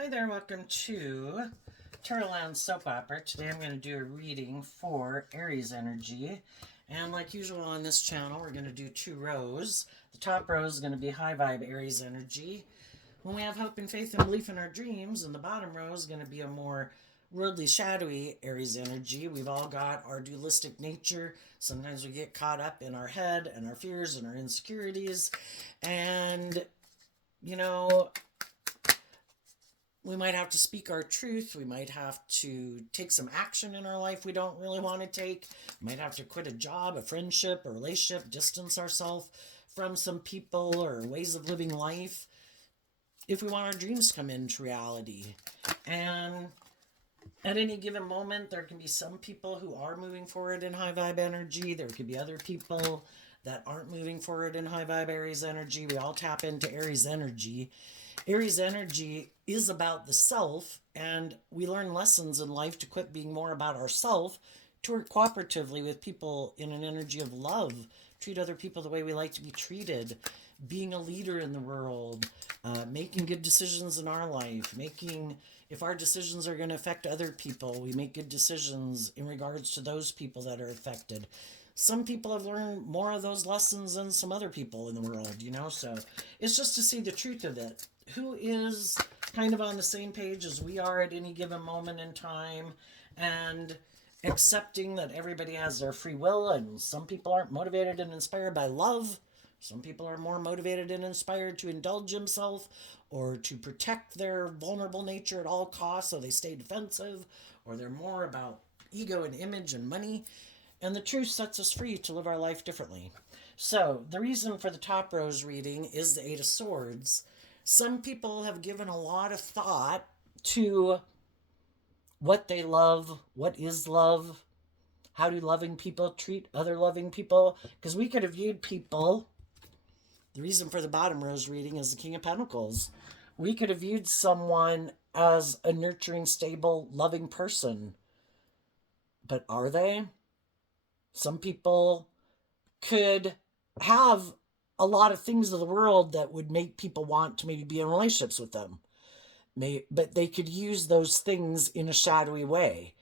Hi there, welcome to Turtleland Soap Opera. Today I'm going to do a reading for Aries energy. And like usual on this channel, we're going to do two rows. The top row is going to be high vibe Aries energy. When we have hope and faith and belief in our dreams, and the bottom row is going to be a more worldly, shadowy Aries energy. We've all got our dualistic nature. Sometimes we get caught up in our head and our fears and our insecurities. And, you know, we might have to speak our truth. We might have to take some action in our life we don't really want to take. We might have to quit a job, a friendship, a relationship, distance ourselves from some people or ways of living life if we want our dreams to come into reality. And at any given moment, there can be some people who are moving forward in high vibe energy. There could be other people that aren't moving forward in high vibe Aries energy. We all tap into Aries energy. Aries energy is about the self, and we learn lessons in life to quit being more about ourself, to work cooperatively with people in an energy of love, treat other people the way we like to be treated, being a leader in the world, making good decisions in our life, if our decisions are going to affect other people, we make good decisions in regards to those people that are affected. Some people have learned more of those lessons than some other people in the world, so it's just to see the truth of it. Who is kind of on the same page as we are at any given moment in time, and accepting that everybody has their free will, and some people aren't motivated and inspired by love. Some people are more motivated and inspired to indulge themselves or to protect their vulnerable nature at all costs, so they stay defensive, or they're more about ego and image and money. And the truth sets us free to live our life differently. So, the reason for the top rose reading is the Eight of Swords. Some people have given a lot of thought to what they love, what is love, how do loving people treat other loving people. Because we could have viewed people, the reason for the bottom rose reading is the King of Pentacles. We could have viewed someone as a nurturing, stable, loving person. But are they? Some people could have a lot of things of the world that would make people want to maybe be in relationships with them. But they could use those things in a shadowy way.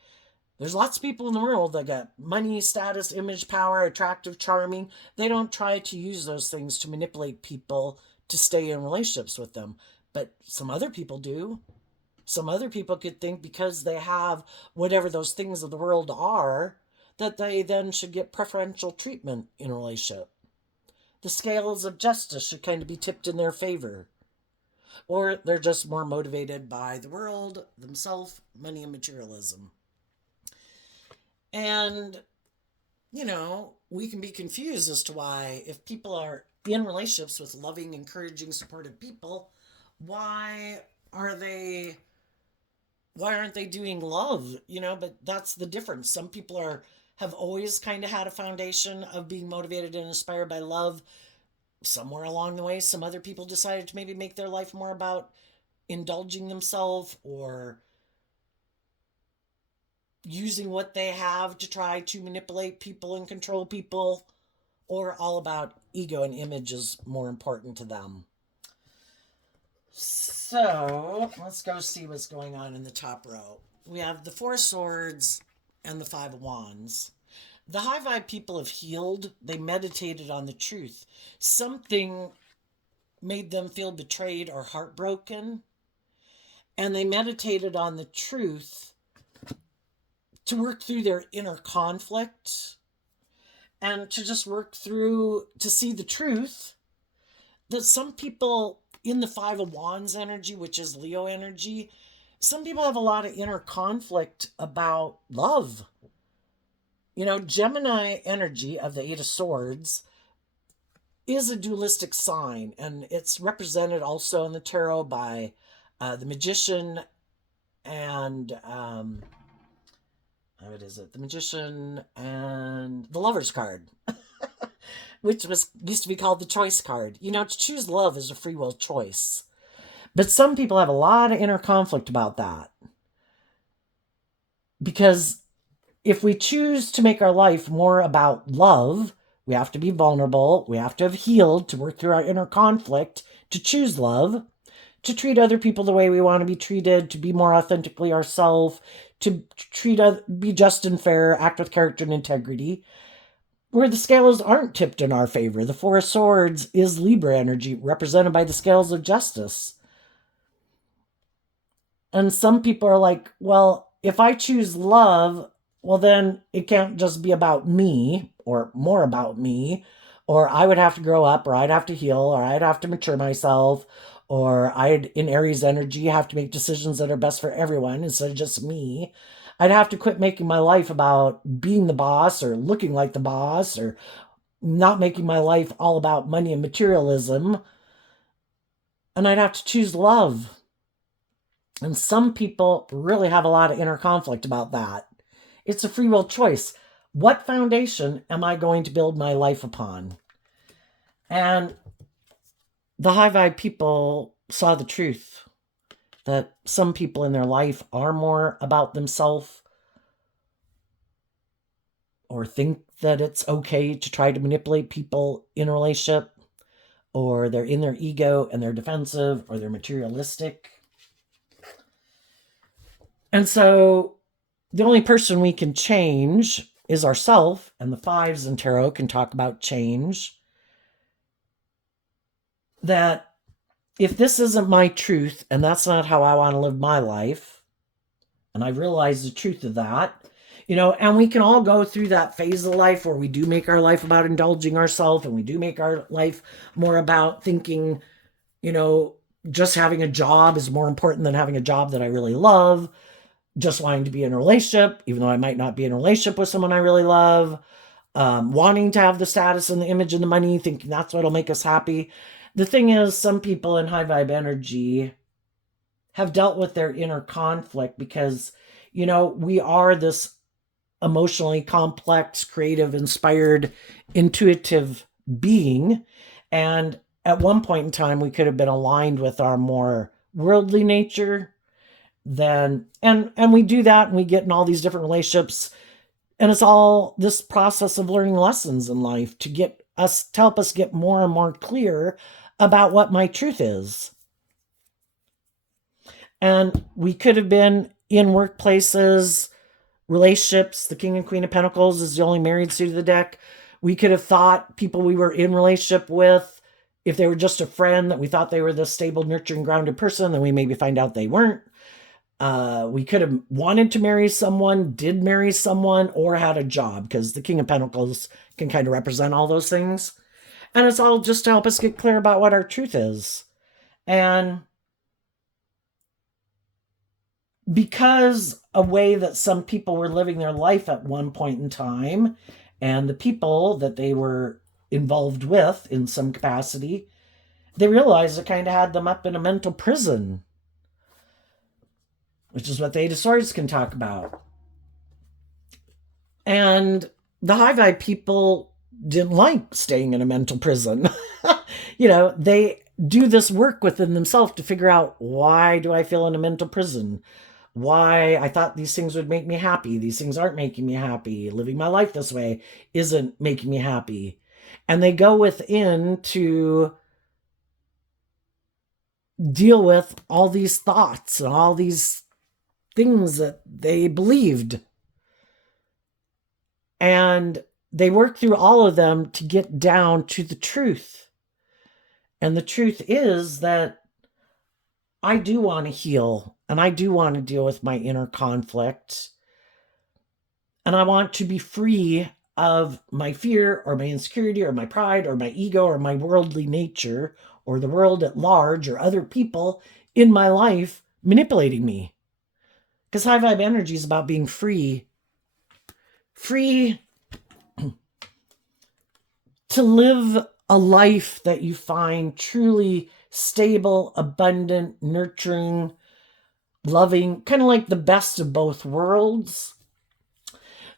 There's lots of people in the world that got money, status, image, power, attractive, charming. They don't try to use those things to manipulate people to stay in relationships with them. But some other people do. Some other people could think because they have whatever those things of the world are, that they then should get preferential treatment in a relationship. The scales of justice should kind of be tipped in their favor. Or they're just more motivated by the world, themselves, money, and materialism. And, we can be confused as to why, if people are in relationships with loving, encouraging, supportive people, why aren't they doing love? But that's the difference. Some people have always kind of had a foundation of being motivated and inspired by love. Somewhere along the way, some other people decided to maybe make their life more about indulging themselves or using what they have to try to manipulate people and control people, or all about ego and image is more important to them. So let's go see what's going on in the top row. We have the Four of Swords and the Five of Wands. The high vibe people have healed. They meditated on the truth. Something made them feel betrayed or heartbroken, and they meditated on the truth to work through their inner conflict and to just work through, to see the truth that some people in the Five of Wands energy, which is Leo energy, some people have a lot of inner conflict about love. Gemini energy of the Eight of Swords is a dualistic sign, and it's represented also in the tarot by the Magician and what is it? The Magician and the Lover's card, which used to be called the Choice card. To choose love is a free will choice. But some people have a lot of inner conflict about that. Because if we choose to make our life more about love, we have to be vulnerable. We have to have healed to work through our inner conflict to choose love. to treat other people the way we want to be treated, to be more authentically ourselves, to be just and fair, act with character and integrity. Where the scales aren't tipped in our favor, the Four of Swords is Libra energy, represented by the scales of justice. And some people are like, well, if I choose love, well, then it can't just be about me or more about me, or I would have to grow up, or I'd have to heal, or I'd have to mature myself, or I'd, in Aries energy, have to make decisions that are best for everyone instead of just me. I'd have to quit making my life about being the boss or looking like the boss, or not making my life all about money and materialism. And I'd have to choose love. And some people really have a lot of inner conflict about that. It's a free will choice. What foundation am I going to build my life upon? And the high vibe people saw the truth that some people in their life are more about themselves, or think that it's okay to try to manipulate people in a relationship, or they're in their ego and they're defensive, or they're materialistic. And so the only person we can change is ourself, and the fives in tarot can talk about change. That if this isn't my truth, and that's not how I want to live my life, and I realize the truth of that, and we can all go through that phase of life where we do make our life about indulging ourselves, and we do make our life more about thinking, just having a job is more important than having a job that I really love, just wanting to be in a relationship, even though I might not be in a relationship with someone I really love, wanting to have the status and the image and the money, thinking that's what'll make us happy. The thing is, some people in high vibe energy have dealt with their inner conflict because, we are this emotionally complex, creative, inspired, intuitive being. And at one point in time, we could have been aligned with our more worldly nature. And we do that, and we get in all these different relationships. And it's all this process of learning lessons in life to help us get more and more clear about what my truth is. And we could have been in workplaces, relationships. The King and Queen of Pentacles is the only married suit of the deck. We could have thought people we were in relationship with, if they were just a friend, that we thought they were the stable, nurturing, grounded person, then we maybe find out they weren't. We could have wanted to marry someone, did marry someone, or had a job, because the King of Pentacles can kind of represent all those things. And it's all just to help us get clear about what our truth is. And because a way that some people were living their life at one point in time, and the people that they were involved with in some capacity, they realized it kind of had them up in a mental prison, which is what the Eight of Swords can talk about. And the high vibe people didn't like staying in a mental prison. They do this work within themselves to figure out, why do I feel in a mental prison? Why I thought these things would make me happy. These things aren't making me happy. Living my life this way isn't making me happy. And they go within to deal with all these thoughts and all these things that they believed. And they work through all of them to get down to the truth. And the truth is that I do want to heal, and I do want to deal with my inner conflict. And I want to be free of my fear or my insecurity or my pride or my ego or my worldly nature or the world at large or other people in my life manipulating me. Because high vibe energy is about being free. Free to live a life that you find truly stable, abundant, nurturing, loving, kind of like the best of both worlds.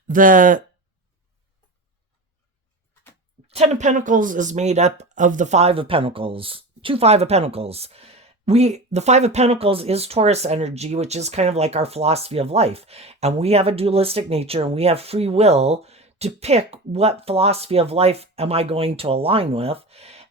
The Ten of Pentacles is made up of the Five of Pentacles, two Five of Pentacles. The Five of Pentacles is Taurus energy, which is kind of like our philosophy of life. And we have a dualistic nature, and we have free will to pick what philosophy of life am I going to align with.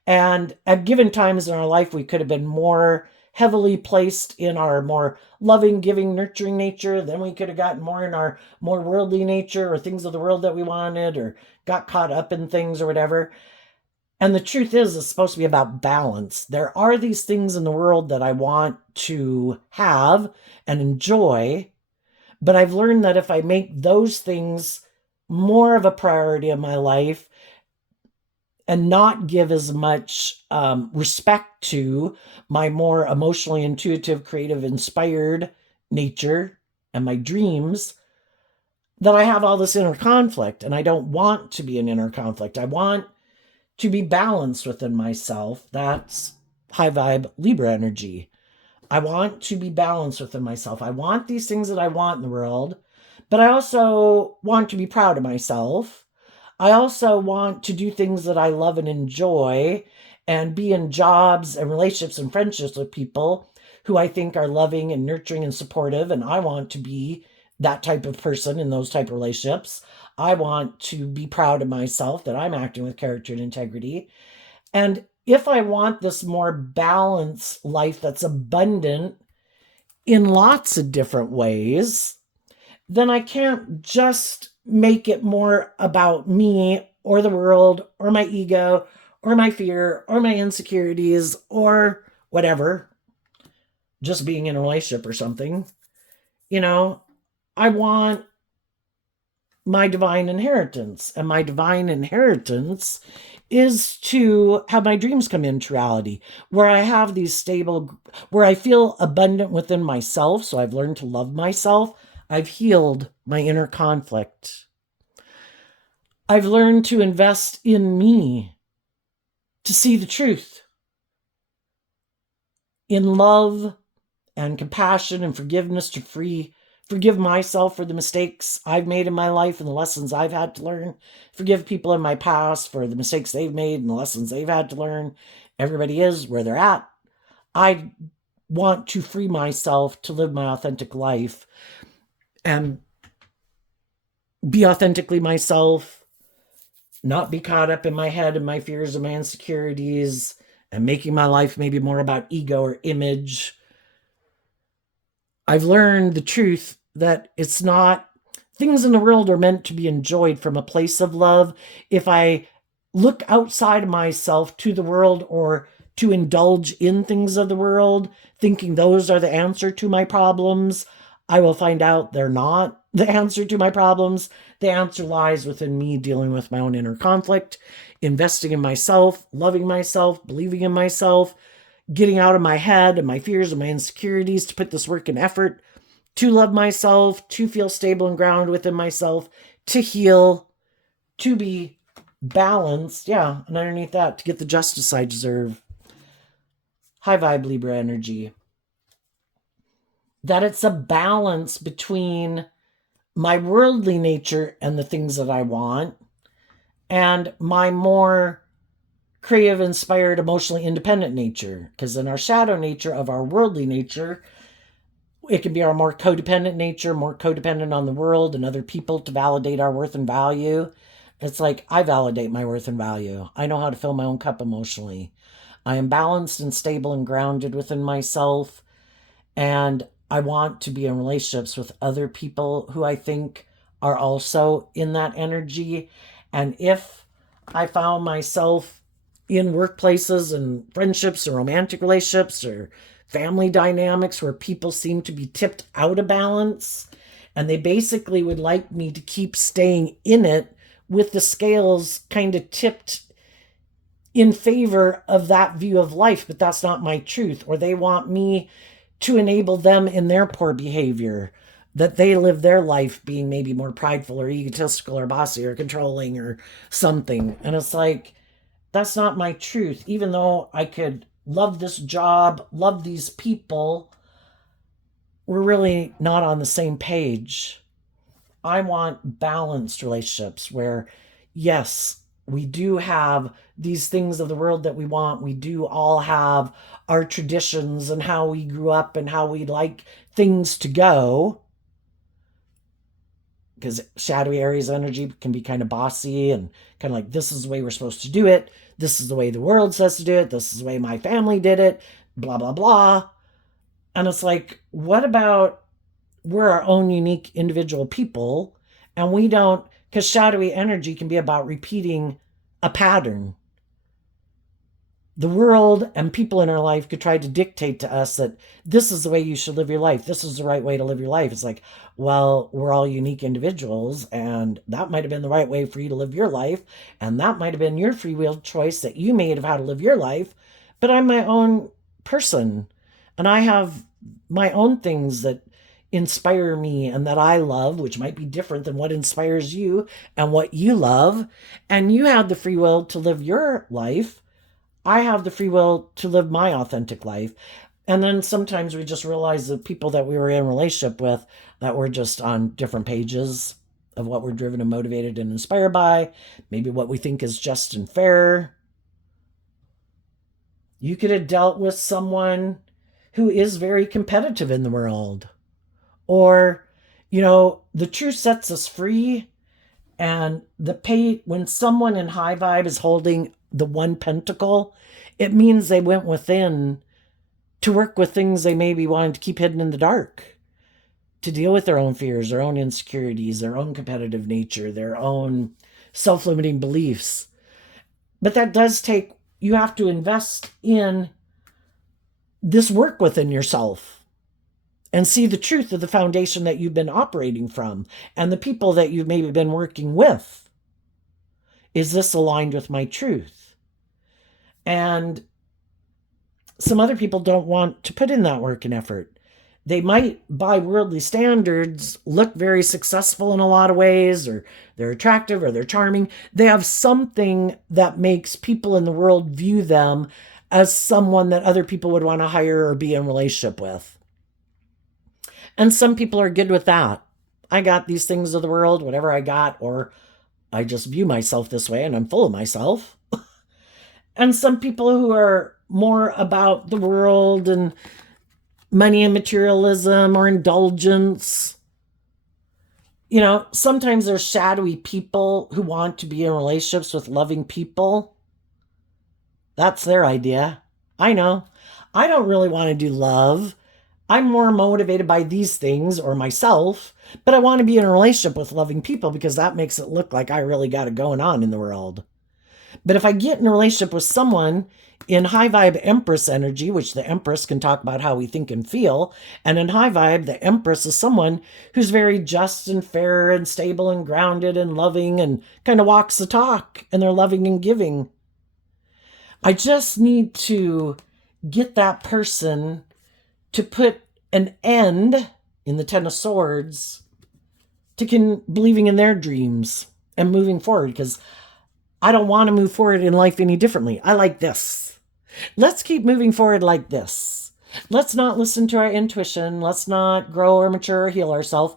And at given times in our life, we could have been more heavily placed in our more loving, giving, nurturing nature. Then we could have gotten more in our more worldly nature or things of the world that we wanted or got caught up in things or whatever. And the truth is, it's supposed to be about balance. There are these things in the world that I want to have and enjoy, but I've learned that if I make those things more of a priority in my life and not give as much respect to my more emotionally intuitive, creative, inspired nature and my dreams, that I have all this inner conflict. And I don't want to be an inner conflict. I want to be balanced within myself. That's high vibe Libra energy. I want to be balanced within myself. I want these things that I want in the world, but I also want to be proud of myself. I also want to do things that I love and enjoy and be in jobs and relationships and friendships with people who I think are loving and nurturing and supportive. And I want to be that type of person in those type of relationships. I want to be proud of myself that I'm acting with character and integrity. And if I want this more balanced life that's abundant in lots of different ways, then I can't just make it more about me or the world or my ego or my fear or my insecurities or whatever, just being in a relationship or something. You know, I want my divine inheritance, and my divine inheritance is to have my dreams come into reality, where I have these stable, where I feel abundant within myself. So I've learned to love myself. I've healed my inner conflict. I've learned to invest in me, to see the truth in love and compassion and forgiveness, to forgive myself for the mistakes I've made in my life and the lessons I've had to learn. Forgive people in my past for the mistakes they've made and the lessons they've had to learn. Everybody is where they're at. I want to free myself to live my authentic life and be authentically myself, not be caught up in my head and my fears and my insecurities and making my life maybe more about ego or image. I've learned the truth that it's not, things in the world are meant to be enjoyed from a place of love. If I look outside of myself to the world or to indulge in things of the world, thinking those are the answer to my problems, I will find out they're not the answer to my problems. The answer lies within me dealing with my own inner conflict, investing in myself, loving myself, believing in myself, getting out of my head and my fears and my insecurities to put this work and effort to love myself, to feel stable and grounded within myself, to heal, to be balanced. Yeah, and underneath that, to get the justice I deserve. High vibe Libra energy. That it's a balance between my worldly nature and the things that I want and my more creative, inspired, emotionally independent nature. Because in our shadow nature of our worldly nature, it can be our more codependent nature, more codependent on the world and other people to validate our worth and value. It's like, I validate my worth and value. I know how to fill my own cup emotionally. I am balanced and stable and grounded within myself. And I want to be in relationships with other people who I think are also in that energy. And if I found myself in workplaces and friendships or romantic relationships or family dynamics where people seem to be tipped out of balance and they basically would like me to keep staying in it with the scales kind of tipped in favor of that view of life, but that's not my truth, or they want me to enable them in their poor behavior, that they live their life being maybe more prideful or egotistical or bossy or controlling or something. And it's like, that's not my truth. Even though I could love this job, love these people, we're really not on the same page. I want balanced relationships where, yes, we do have these things of the world that we want. We do all have our traditions and how we grew up and how we like things to go. Because shadowy Aries energy can be kind of bossy and kind of like, this is the way we're supposed to do it. This is the way the world says to do it. This is the way my family did it. Blah, blah, blah. And it's like, what about we're our own unique individual people and we don't, because shadowy energy can be about repeating a pattern. The world and people in our life could try to dictate to us that this is the way you should live your life. This is the right way to live your life. It's like, well, we're all unique individuals, and that might have been the right way for you to live your life, and that might have been your free will choice that you made of how to live your life. But I'm my own person, and I have my own things that inspire me and that I love, which might be different than what inspires you and what you love. And you have the free will to live your life. I have the free will to live my authentic life. And then sometimes we just realize the people that we were in a relationship with that we're just on different pages of what we're driven and motivated and inspired by, maybe what we think is just and fair. You could have dealt with someone who is very competitive in the world. Or, the truth sets us free. And when someone in high vibe is holding the one pentacle, it means they went within to work with things they maybe wanted to keep hidden in the dark, to deal with their own fears, their own insecurities, their own competitive nature, their own self-limiting beliefs. But that does take, you have to invest in this work within yourself and see the truth of the foundation that you've been operating from and the people that you've maybe been working with. Is this aligned with my truth? And some other people don't want to put in that work and effort. They might, by worldly standards, look very successful in a lot of ways, or they're attractive, or they're charming. They have something that makes people in the world view them as someone that other people would want to hire or be in a relationship with. And some people are good with that. I got these things of the world, whatever I got, or I just view myself this way and I'm full of myself. And some people who are more about the world and money and materialism or indulgence. Sometimes there's shadowy people who want to be in relationships with loving people. That's their idea. I know. I don't really want to do love. I'm more motivated by these things or myself, but I want to be in a relationship with loving people because that makes it look like I really got it going on in the world. But if I get in a relationship with someone in high vibe Empress energy, which the Empress can talk about how we think and feel, and in high vibe, the Empress is someone who's very just and fair and stable and grounded and loving and kind of walks the talk, and they're loving and giving. I just need to get that person to put an end in the Ten of Swords to believing in their dreams and moving forward, because I don't want to move forward in life any differently. I like this. Let's keep moving forward like this. Let's not listen to our intuition. Let's not grow or mature or heal ourselves.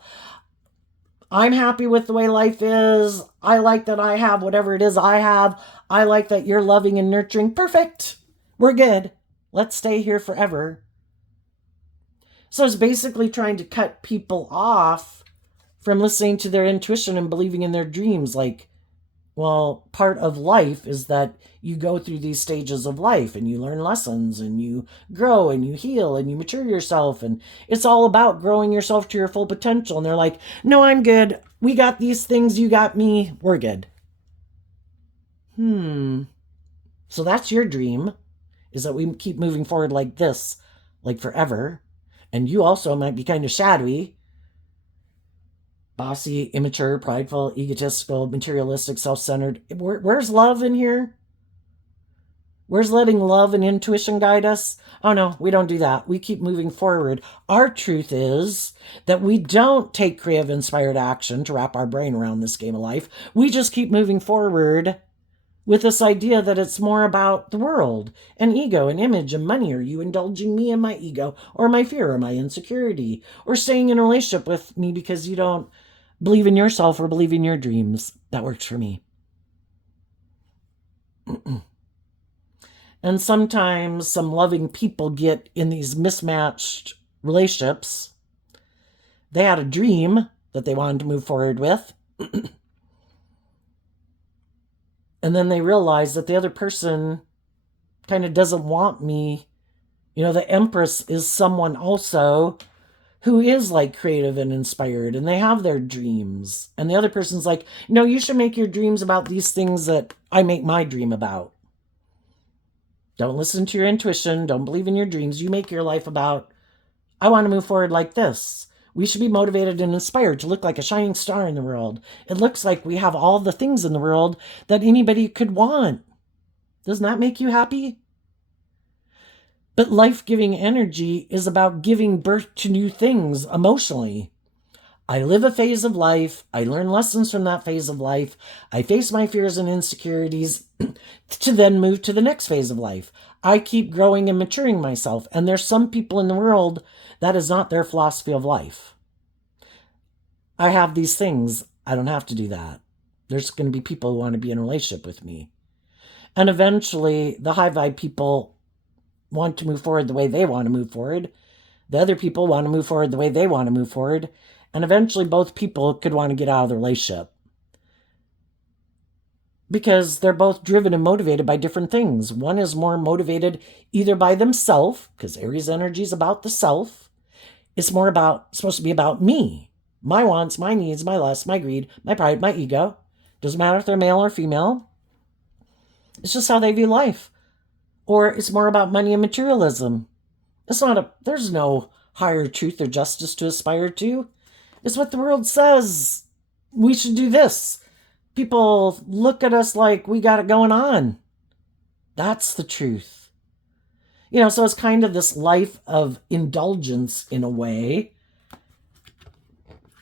I'm happy with the way life is. I like that I have whatever it is I have. I like that you're loving and nurturing. Perfect. We're good. Let's stay here forever. So it's basically trying to cut people off from listening to their intuition and believing in their dreams. Like, well, part of life is that you go through these stages of life and you learn lessons and you grow and you heal and you mature yourself. And it's all about growing yourself to your full potential. And they're like, no, I'm good. We got these things. You got me. We're good. So that's your dream, is that we keep moving forward like this, like forever. And you also might be kind of shadowy, bossy, immature, prideful, egotistical, materialistic, self-centered. Where's love in here? Where's letting love and intuition guide us? Oh no, we don't do that. We keep moving forward. Our truth is that we don't take creative, inspired action to wrap our brain around this game of life. We just keep moving forward with this idea that it's more about the world and ego and image and money. Are you indulging me in my ego or my fear or my insecurity, or staying in a relationship with me because you don't believe in yourself or believe in your dreams? That works for me. And sometimes some loving people get in these mismatched relationships. They had a dream that they wanted to move forward with. And then they realize that the other person kind of doesn't want me You know, the Empress is someone also who is like creative and inspired, and they have their dreams. And the other person's like, no, you should make your dreams about these things that I make my dream about. Don't listen to your intuition. Don't believe in your dreams. You make your life about, I want to move forward like this. We should be motivated and inspired to look like a shining star in the world. It looks like we have all the things in the world that anybody could want. Doesn't that make you happy? But life-giving energy is about giving birth to new things emotionally. I live a phase of life. I learn lessons from that phase of life. I face my fears and insecurities to then move to the next phase of life. I keep growing and maturing myself. And there's some people in the world that is not their philosophy of life. I have these things. I don't have to do that. There's going to be people who want to be in a relationship with me. And eventually, the high vibe people want to move forward the way they want to move forward. The other people want to move forward the way they want to move forward. And eventually both people could want to get out of the relationship. Because they're both driven and motivated by different things. One is more motivated either by themselves, because Aries energy is about the self. It's more supposed to be about me. My wants, my needs, my lusts, my greed, my pride, my ego. Doesn't matter if they're male or female. It's just how they view life. Or it's more about money and materialism. There's no higher truth or justice to aspire to. It's what the world says. We should do this. People look at us like we got it going on. That's the truth. You know, so it's kind of this life of indulgence in a way.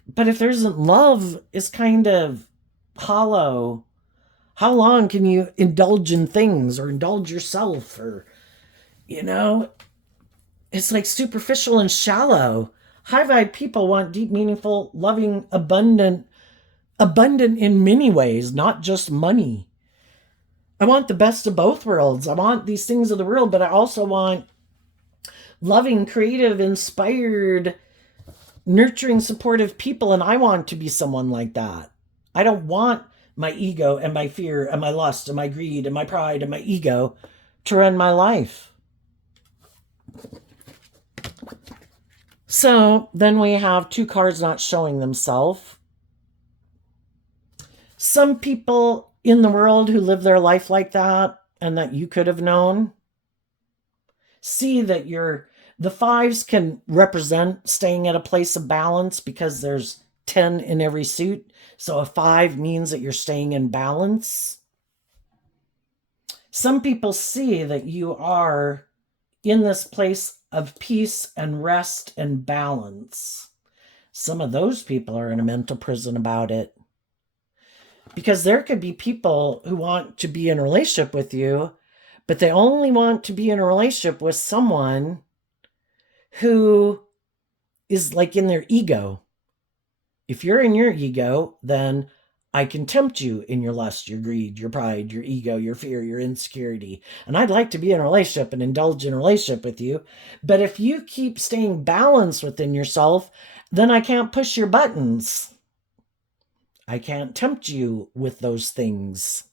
But if there isn't love, it's kind of hollow. How long can you indulge in things or indulge yourself? Or, you know, it's like superficial and shallow. High vibe people want deep, meaningful, loving, abundant in many ways, not just money. I want the best of both worlds. I want these things of the world, but I also want loving, creative, inspired, nurturing, supportive people, and I want to be someone like that. I don't want my ego and my fear and my lust and my greed and my pride and my ego to run my life. So then we have two cards not showing themselves. Some people in the world who live their life like that and that you could have known see that the fives can represent staying at a place of balance because there's 10 in every suit. So a 5 means that you're staying in balance. Some people see that you are in this place of peace and rest and balance. Some of those people are in a mental prison about it. Because there could be people who want to be in a relationship with you, but they only want to be in a relationship with someone who is like in their ego. If you're in your ego, then I can tempt you in your lust, your greed, your pride, your ego, your fear, your insecurity. And I'd like to be in a relationship and indulge in a relationship with you. But if you keep staying balanced within yourself, then I can't push your buttons. I can't tempt you with those things.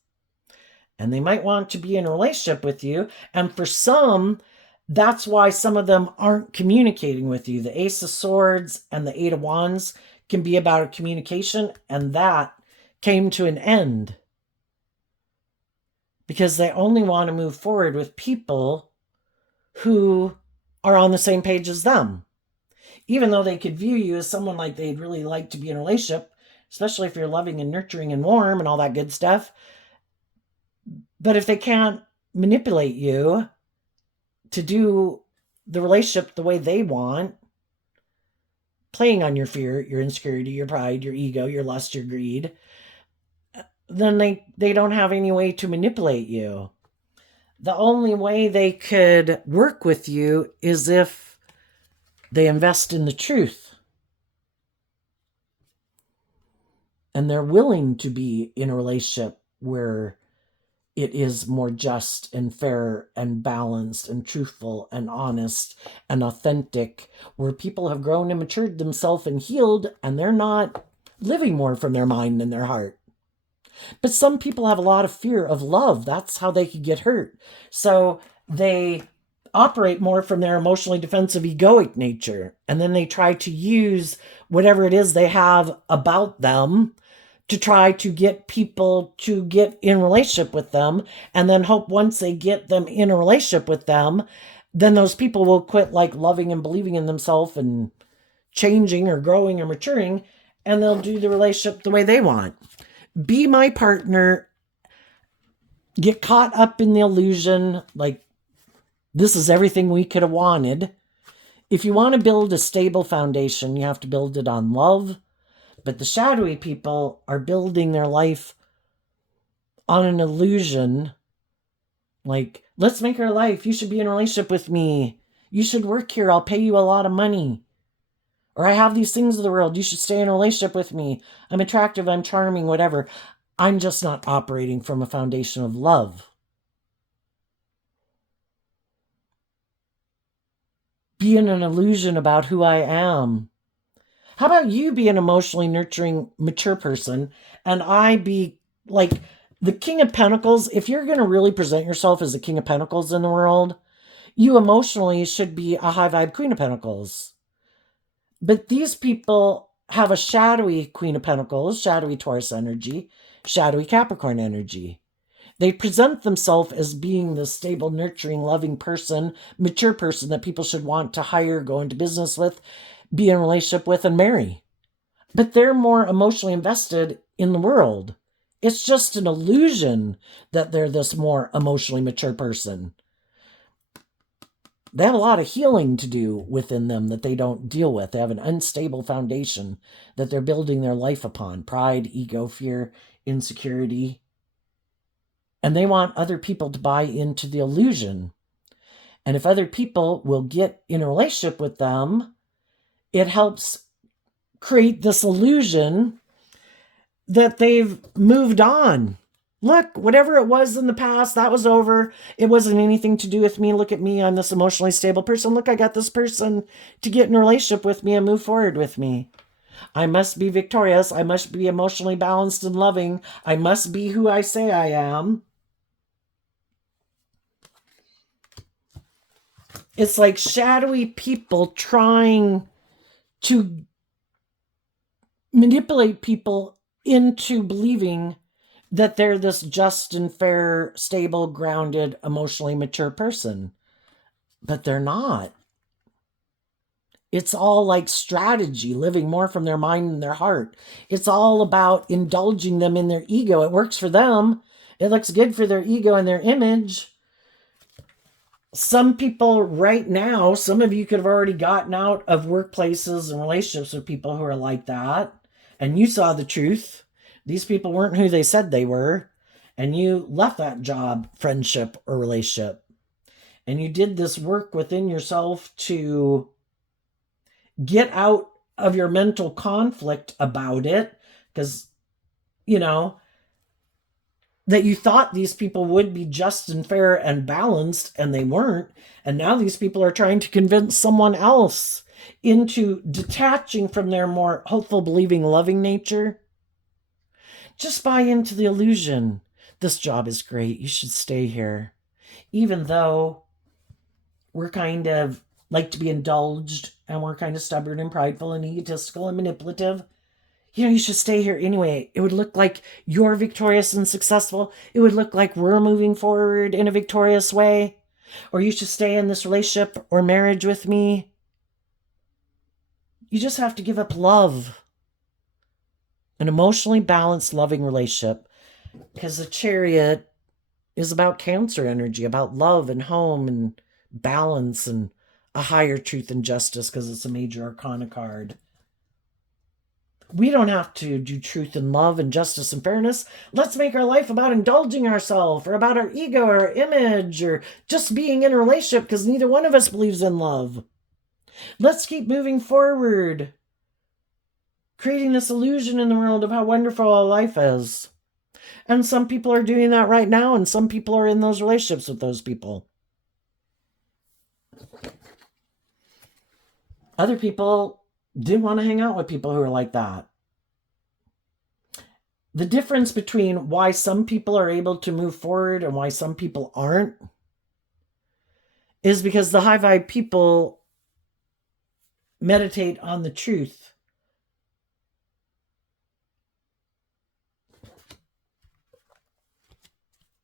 And they might want to be in a relationship with you. And for some, that's why some of them aren't communicating with you. The Ace of Swords and the Eight of Wands can be about a communication, and that came to an end. Because they only want to move forward with people who are on the same page as them. Even though they could view you as someone like they'd really like to be in a relationship, especially if you're loving and nurturing and warm and all that good stuff. But if they can't manipulate you to do the relationship the way they want, playing on your fear, your insecurity, your pride, your ego, your lust, your greed, then they don't have any way to manipulate you. The only way they could work with you is if they invest in the truth. And they're willing to be in a relationship where it is more just and fair and balanced and truthful and honest and authentic, where people have grown and matured themselves and healed, and they're not living more from their mind than their heart. But some people have a lot of fear of love. That's how they could get hurt. So they operate more from their emotionally defensive, egoic nature. And then they try to use whatever it is they have about them to try to get people to get in relationship with them, and then hope once they get them in a relationship with them, then those people will quit like loving and believing in themselves and changing or growing or maturing, and they'll do the relationship the way they want. Be my partner, get caught up in the illusion, like this is everything we could have wanted. If you want to build a stable foundation, you have to build it on love. But the shadowy people are building their life on an illusion. Like, let's make our life. You should be in a relationship with me. You should work here. I'll pay you a lot of money. Or I have these things of the world. You should stay in a relationship with me. I'm attractive. I'm charming, whatever. I'm just not operating from a foundation of love. Be in an illusion about who I am. How about you be an emotionally nurturing, mature person, and I be like the King of Pentacles? If you're going to really present yourself as the King of Pentacles in the world, you emotionally should be a high vibe Queen of Pentacles. But these people have a shadowy Queen of Pentacles, shadowy Taurus energy, shadowy Capricorn energy. They present themselves as being the stable, nurturing, loving person, mature person that people should want to hire, go into business with, be in a relationship with, and marry. But they're more emotionally invested in the world. It's just an illusion that they're this more emotionally mature person. They have a lot of healing to do within them that they don't deal with. They have an unstable foundation that they're building their life upon. Pride, ego, fear, insecurity. And they want other people to buy into the illusion. And if other people will get in a relationship with them, it helps create this illusion that they've moved on. Look, whatever it was in the past, that was over. It wasn't anything to do with me. Look at me. I'm this emotionally stable person. Look, I got this person to get in a relationship with me and move forward with me. I must be victorious. I must be emotionally balanced and loving. I must be who I say I am. It's like shadowy people trying to manipulate people into believing that they're this just and fair, stable, grounded, emotionally mature person. But they're not. It's all like strategy, living more from their mind and their heart. It's all about indulging them in their ego. It works for them. It looks good for their ego and their image. Some people right now, some of you could have already gotten out of workplaces and relationships with people who are like that. And you saw the truth. These people weren't who they said they were. And you left that job, friendship, or relationship. And you did this work within yourself to get out of your mental conflict about it. Because, you know, that you thought these people would be just and fair and balanced, and they weren't. And now these people are trying to convince someone else into detaching from their more hopeful, believing, loving nature. Just buy into the illusion. This job is great. You should stay here. Even though we're kind of like to be indulged, and we're kind of stubborn and prideful and egotistical and manipulative, you should stay here anyway. It would look like you're victorious and successful. It would look like we're moving forward in a victorious way. Or you should stay in this relationship or marriage with me. You just have to give up love. An emotionally balanced, loving relationship. Because the Chariot is about Cancer energy, about love and home and balance and a higher truth and justice, because it's a major arcana card. We don't have to do truth and love and justice and fairness. Let's make our life about indulging ourselves, or about our ego or our image, or just being in a relationship because neither one of us believes in love. Let's keep moving forward, creating this illusion in the world of how wonderful our life is. And some people are doing that right now, and some people are in those relationships with those people. Other people didn't want to hang out with people who are like that. The difference between why some people are able to move forward and why some people aren't is because the high vibe people meditate on the truth.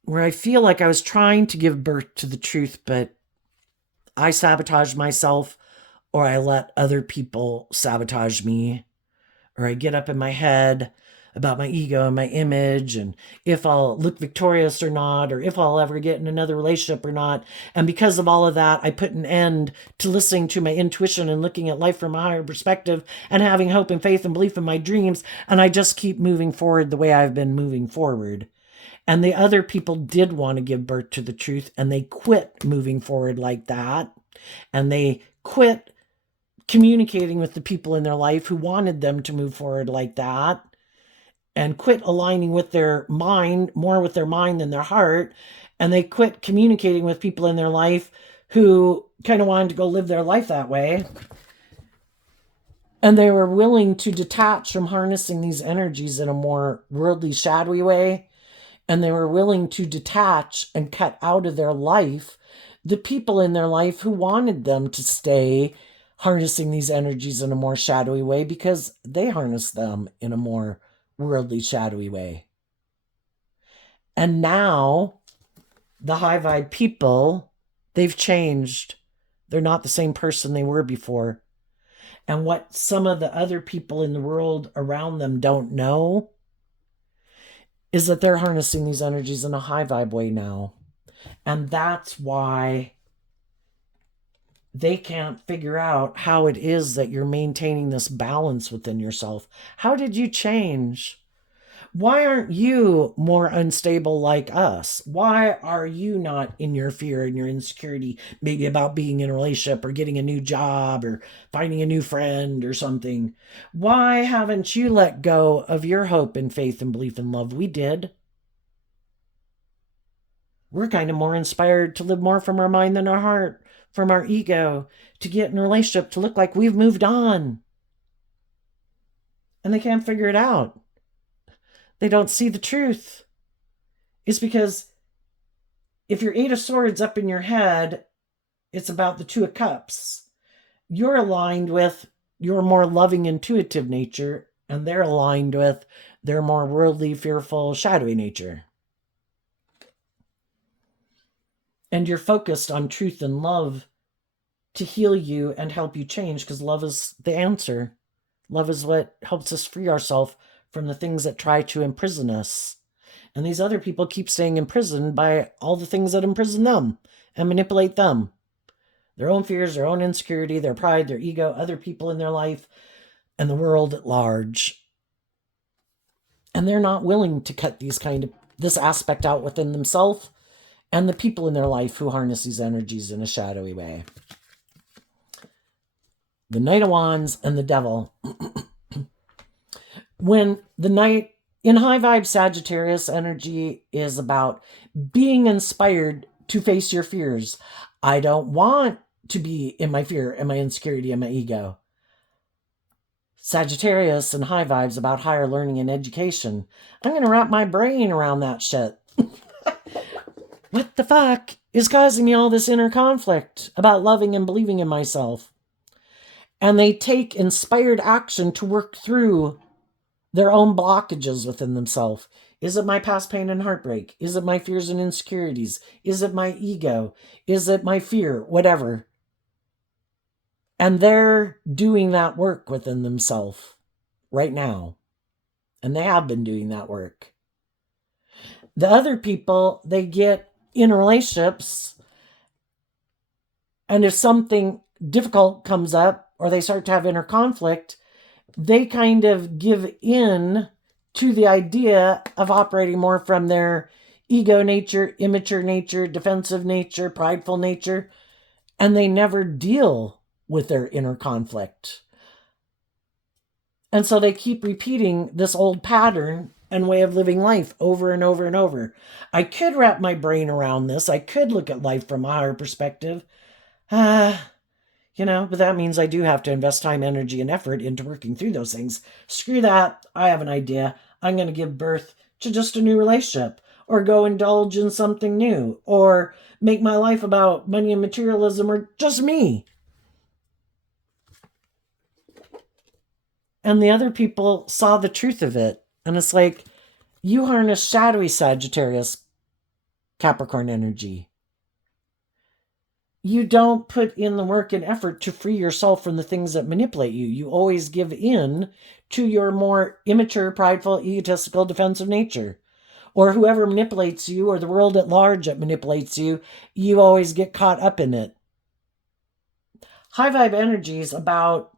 Where I feel like I was trying to give birth to the truth, but I sabotaged myself, or I let other people sabotage me, or I get up in my head about my ego and my image and if I'll look victorious or not, or if I'll ever get in another relationship or not. And because of all of that, I put an end to listening to my intuition and looking at life from a higher perspective and having hope and faith and belief in my dreams. And I just keep moving forward the way I've been moving forward. And the other people did want to give birth to the truth, and they quit moving forward like that. And they quit communicating with the people in their life who wanted them to move forward like that, and quit aligning with their mind, more with their mind than their heart. And they quit communicating with people in their life who kind of wanted to go live their life that way. And they were willing to detach from harnessing these energies in a more worldly, shadowy way. And they were willing to detach and cut out of their life the people in their life who wanted them to stay harnessing these energies in a more shadowy way, because they harness them in a more worldly, shadowy way. And now the high vibe people, they've changed. They're not the same person they were before. And what some of the other people in the world around them don't know is that they're harnessing these energies in a high vibe way now. And that's why they can't figure out how it is that you're maintaining this balance within yourself. How did you change? Why aren't you more unstable like us? Why are you not in your fear and your insecurity, maybe about being in a relationship or getting a new job or finding a new friend or something? Why haven't you let go of your hope and faith and belief in love? We did. We're kind of more inspired to live more from our mind than our heart, from our ego, to get in a relationship, to look like we've moved on. And they can't figure it out. They don't see the truth. It's because if your Eight of Swords up in your head, it's about the Two of Cups. You're aligned with your more loving, intuitive nature, and they're aligned with their more worldly, fearful, shadowy nature. And you're focused on truth and love to heal you and help you change, because love is the answer. Love is what helps us free ourselves from the things that try to imprison us. And these other people keep staying imprisoned by all the things that imprison them and manipulate them. Their own fears, their own insecurity, their pride, their ego, other people in their life, and the world at large. And they're not willing to cut this aspect out within themselves and the people in their life who harness these energies in a shadowy way. The Knight of Wands and the Devil. When the Knight in high vibe Sagittarius energy is about being inspired to face your fears. I don't want to be in my fear and my insecurity and my ego. Sagittarius and high vibes about higher learning and education. I'm going to wrap my brain around that shit. What the fuck is causing me all this inner conflict about loving and believing in myself? And they take inspired action to work through their own blockages within themselves. Is it my past pain and heartbreak? Is it my fears and insecurities? Is it my ego? Is it my fear? Whatever. And they're doing that work within themselves right now. And they have been doing that work. The other people, they get in relationships, and if something difficult comes up or they start to have inner conflict, they kind of give in to the idea of operating more from their ego nature, immature nature, defensive nature, prideful nature, and they never deal with their inner conflict. And so they keep repeating this old pattern and way of living life over and over and over. I could wrap my brain around this. I could look at life from a higher perspective. But that means I do have to invest time, energy, and effort into working through those things. Screw that. I have an idea. I'm going to give birth to just a new relationship. or go indulge in something new, or make my life about money and materialism, or just me. And the other people saw the truth of it. And it's like, you harness shadowy Sagittarius Capricorn energy. You don't put in the work and effort to free yourself from the things that manipulate you. You always give in to your more immature, prideful, egotistical, defensive nature. Or whoever manipulates you, or the world at large that manipulates you, you always get caught up in it. High vibe energy is about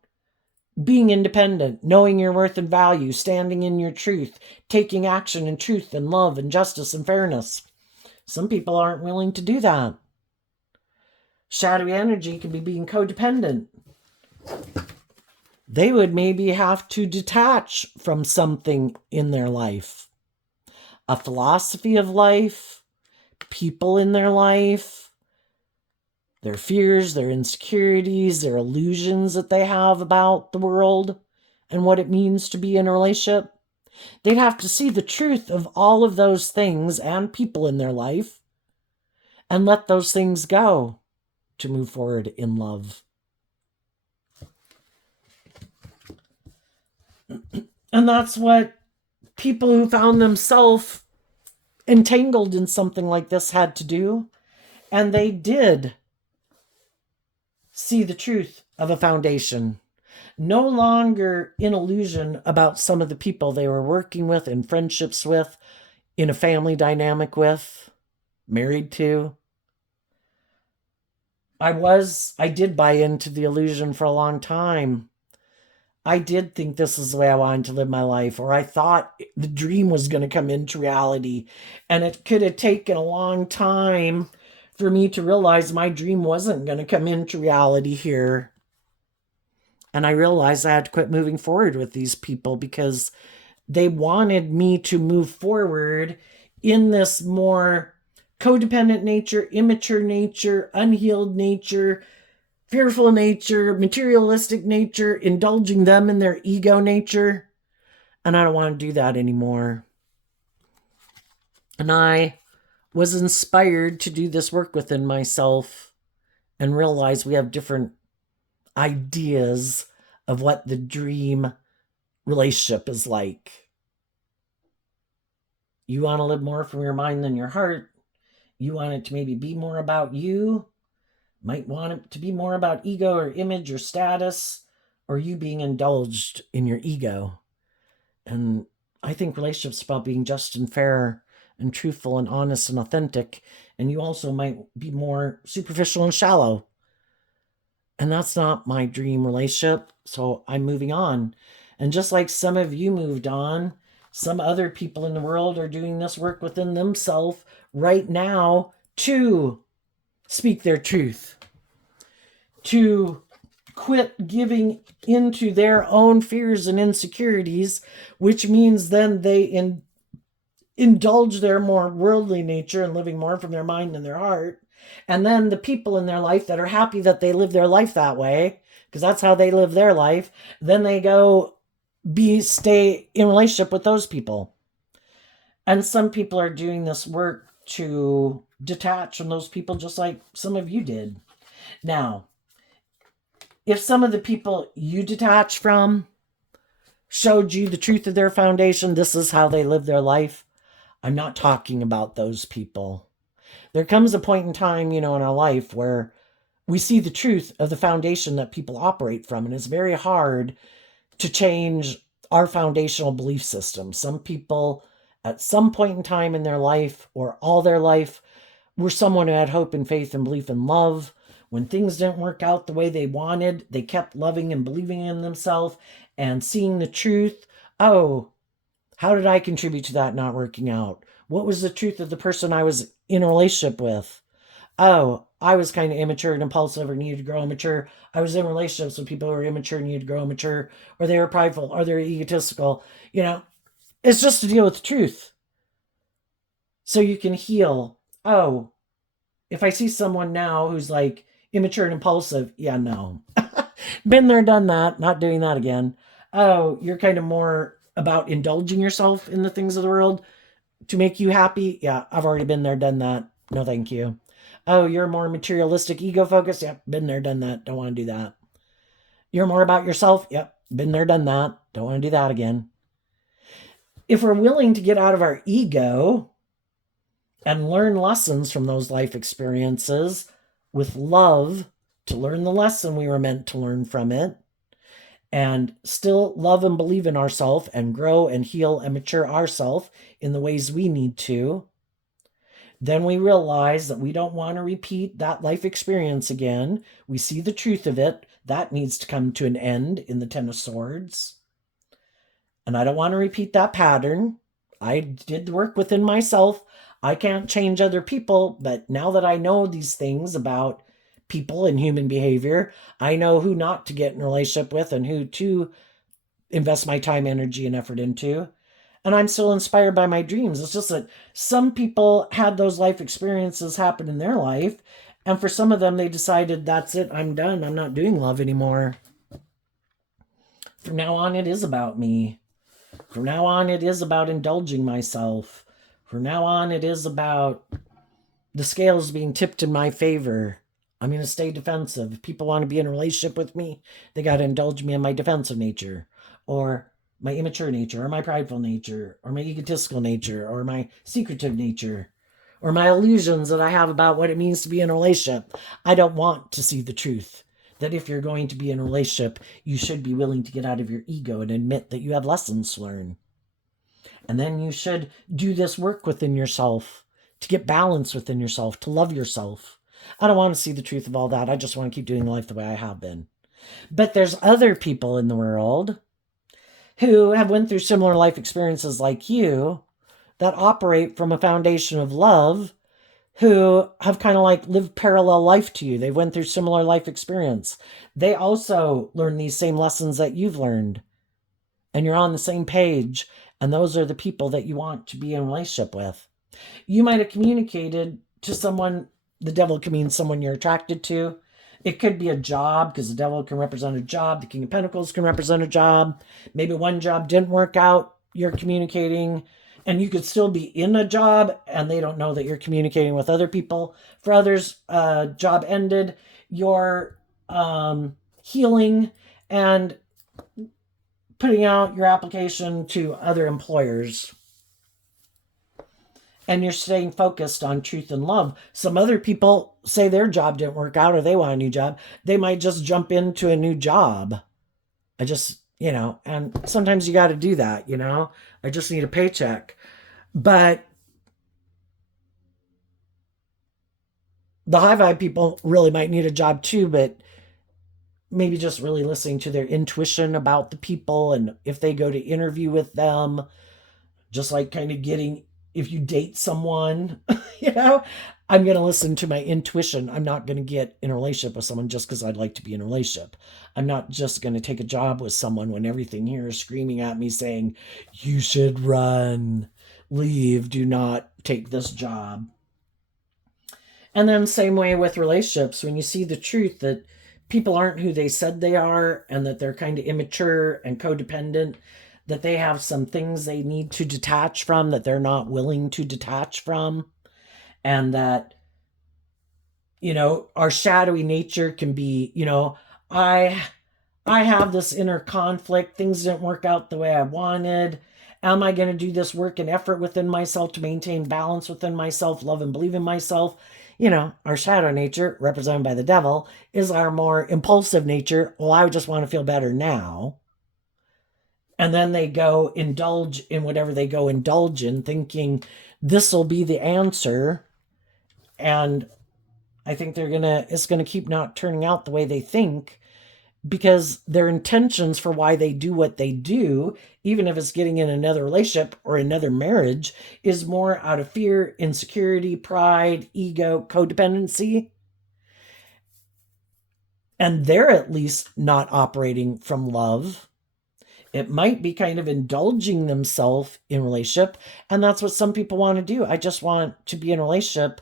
being independent, knowing your worth and value, standing in your truth, taking action in truth and love and justice and fairness. Some people aren't willing to do that. Shadowy energy can be being codependent. They would maybe have to detach from something in their life. A philosophy of life, people in their life, their fears, their insecurities, their illusions that they have about the world and what it means to be in a relationship. They'd have to see the truth of all of those things and people in their life and let those things go to move forward in love. And that's what people who found themselves entangled in something like this had to do. And they did see the truth of a foundation. No longer in illusion about some of the people they were working with, in friendships with, in a family dynamic with, married to. I did buy into the illusion for a long time. I did think this is the way I wanted to live my life, or I thought the dream was going to come into reality. And it could have taken a long time for me to realize my dream wasn't going to come into reality here. And I realized I had to quit moving forward with these people because they wanted me to move forward in this more codependent nature, immature nature, unhealed nature, fearful nature, materialistic nature, indulging them in their ego nature. And I don't want to do that anymore. And I was inspired to do this work within myself and realize we have different ideas of what the dream relationship is like. You want to live more from your mind than your heart. You want it to maybe be more about you. Might want it to be more about ego or image or status, or you being indulged in your ego. And I think relationships about being just and fair and truthful and honest and authentic. And you also might be more superficial and shallow. And that's not my dream relationship. So I'm moving on. And just like some of you moved on, some other people in the world are doing this work within themselves right now to speak their truth, to quit giving into their own fears and insecurities, which means then they indulge their more worldly nature and living more from their mind and their heart. And then the people in their life that are happy that they live their life that way, because that's how they live their life, then they go stay in relationship with those people. And some people are doing this work to detach from those people, just like some of you did. Now, if some of the people you detach from showed you the truth of their foundation, this is how they live their life, I'm not talking about those people. There comes a point in time, in our life where we see the truth of the foundation that people operate from, and it's very hard to change our foundational belief system. Some people, at some point in time in their life, or all their life, were someone who had hope and faith and belief and love. When things didn't work out the way they wanted, they kept loving and believing in themselves and seeing the truth. Oh, how did I contribute to that not working out? What was the truth of the person I was in a relationship with? Oh, I was kind of immature and impulsive or needed to grow mature. I was in relationships with people who were immature and needed to grow mature, or they were prideful, or they were egotistical. It's just to deal with the truth. So you can heal. Oh, if I see someone now who's like immature and impulsive, yeah, no. Been there, done that, not doing that again. Oh, you're kind of more about indulging yourself in the things of the world. to make you happy? Yeah, I've already been there, done that. No, thank you. Oh, you're more materialistic, ego focused? Yep, been there, done that. Don't want to do that. You're more about yourself? Yep, been there, done that. Don't want to do that again. If we're willing to get out of our ego and learn lessons from those life experiences with love to learn the lesson we were meant to learn from it, and still love and believe in ourselves and grow and heal and mature ourselves in the ways we need to, then we realize that we don't want to repeat that life experience again. We see the truth of it. That needs to come to an end in the Ten of Swords. And I don't want to repeat that pattern. I did the work within myself. I can't change other people, but now that I know these things about people and human behavior, I know who not to get in a relationship with and who to invest my time, energy, and effort into. And I'm still inspired by my dreams. It's just that some people had those life experiences happen in their life, and for some of them, they decided, that's it, I'm done. I'm not doing love anymore. From now on, it is about me. From now on, it is about indulging myself. From now on, it is about the scales being tipped in my favor. I'm going to stay defensive. If people want to be in a relationship with me, they got to indulge me in my defensive nature, or my immature nature, or my prideful nature, or my egotistical nature, or my secretive nature, or my illusions that I have about what it means to be in a relationship. I don't want to see the truth that if you're going to be in a relationship, you should be willing to get out of your ego and admit that you have lessons to learn. And then you should do this work within yourself to get balance within yourself, to love yourself. I don't want to see the truth of all that. I just want to keep doing life the way I have been. But there's other people in the world who have went through similar life experiences like you that operate from a foundation of love, who have kind of like lived parallel life to you. They went through similar life experience. They also learn these same lessons that you've learned. And you're on the same page. And those are the people that you want to be in a relationship with. You might have communicated to someone, the devil can mean someone you're attracted to. It could be a job, because the devil can represent a job. The King of Pentacles can represent a job. Maybe one job didn't work out. You're communicating, and you could still be in a job, and they don't know that you're communicating with other people. For others, job ended. You're healing and putting out your application to other employers. And you're staying focused on truth and love. Some other people say their job didn't work out or they want a new job. They might just jump into a new job. And sometimes you got to do that, I just need a paycheck. But the high vibe people really might need a job too, but maybe just really listening to their intuition about the people, and if they go to interview with them, just like kind of getting, if you date someone, I'm going to listen to my intuition. I'm not going to get in a relationship with someone just because I'd like to be in a relationship. I'm not just going to take a job with someone when everything here is screaming at me saying, you should run, leave, do not take this job. And then same way with relationships, when you see the truth that people aren't who they said they are, and that they're kind of immature and codependent, that they have some things they need to detach from that they're not willing to detach from, and that, our shadowy nature can be, I have this inner conflict. Things didn't work out the way I wanted. Am I going to do this work and effort within myself to maintain balance within myself, love and believe in myself? Our shadow nature, represented by the devil, is our more impulsive nature. Well, I just want to feel better now. And then they go indulge in whatever they go indulge in, thinking this will be the answer. And I think it's going to keep not turning out the way they think, because their intentions for why they do what they do, even if it's getting in another relationship or another marriage, is more out of fear, insecurity, pride, ego, codependency. And they're at least not operating from love. It might be kind of indulging themselves in relationship. And that's what some people want to do. I just want to be in a relationship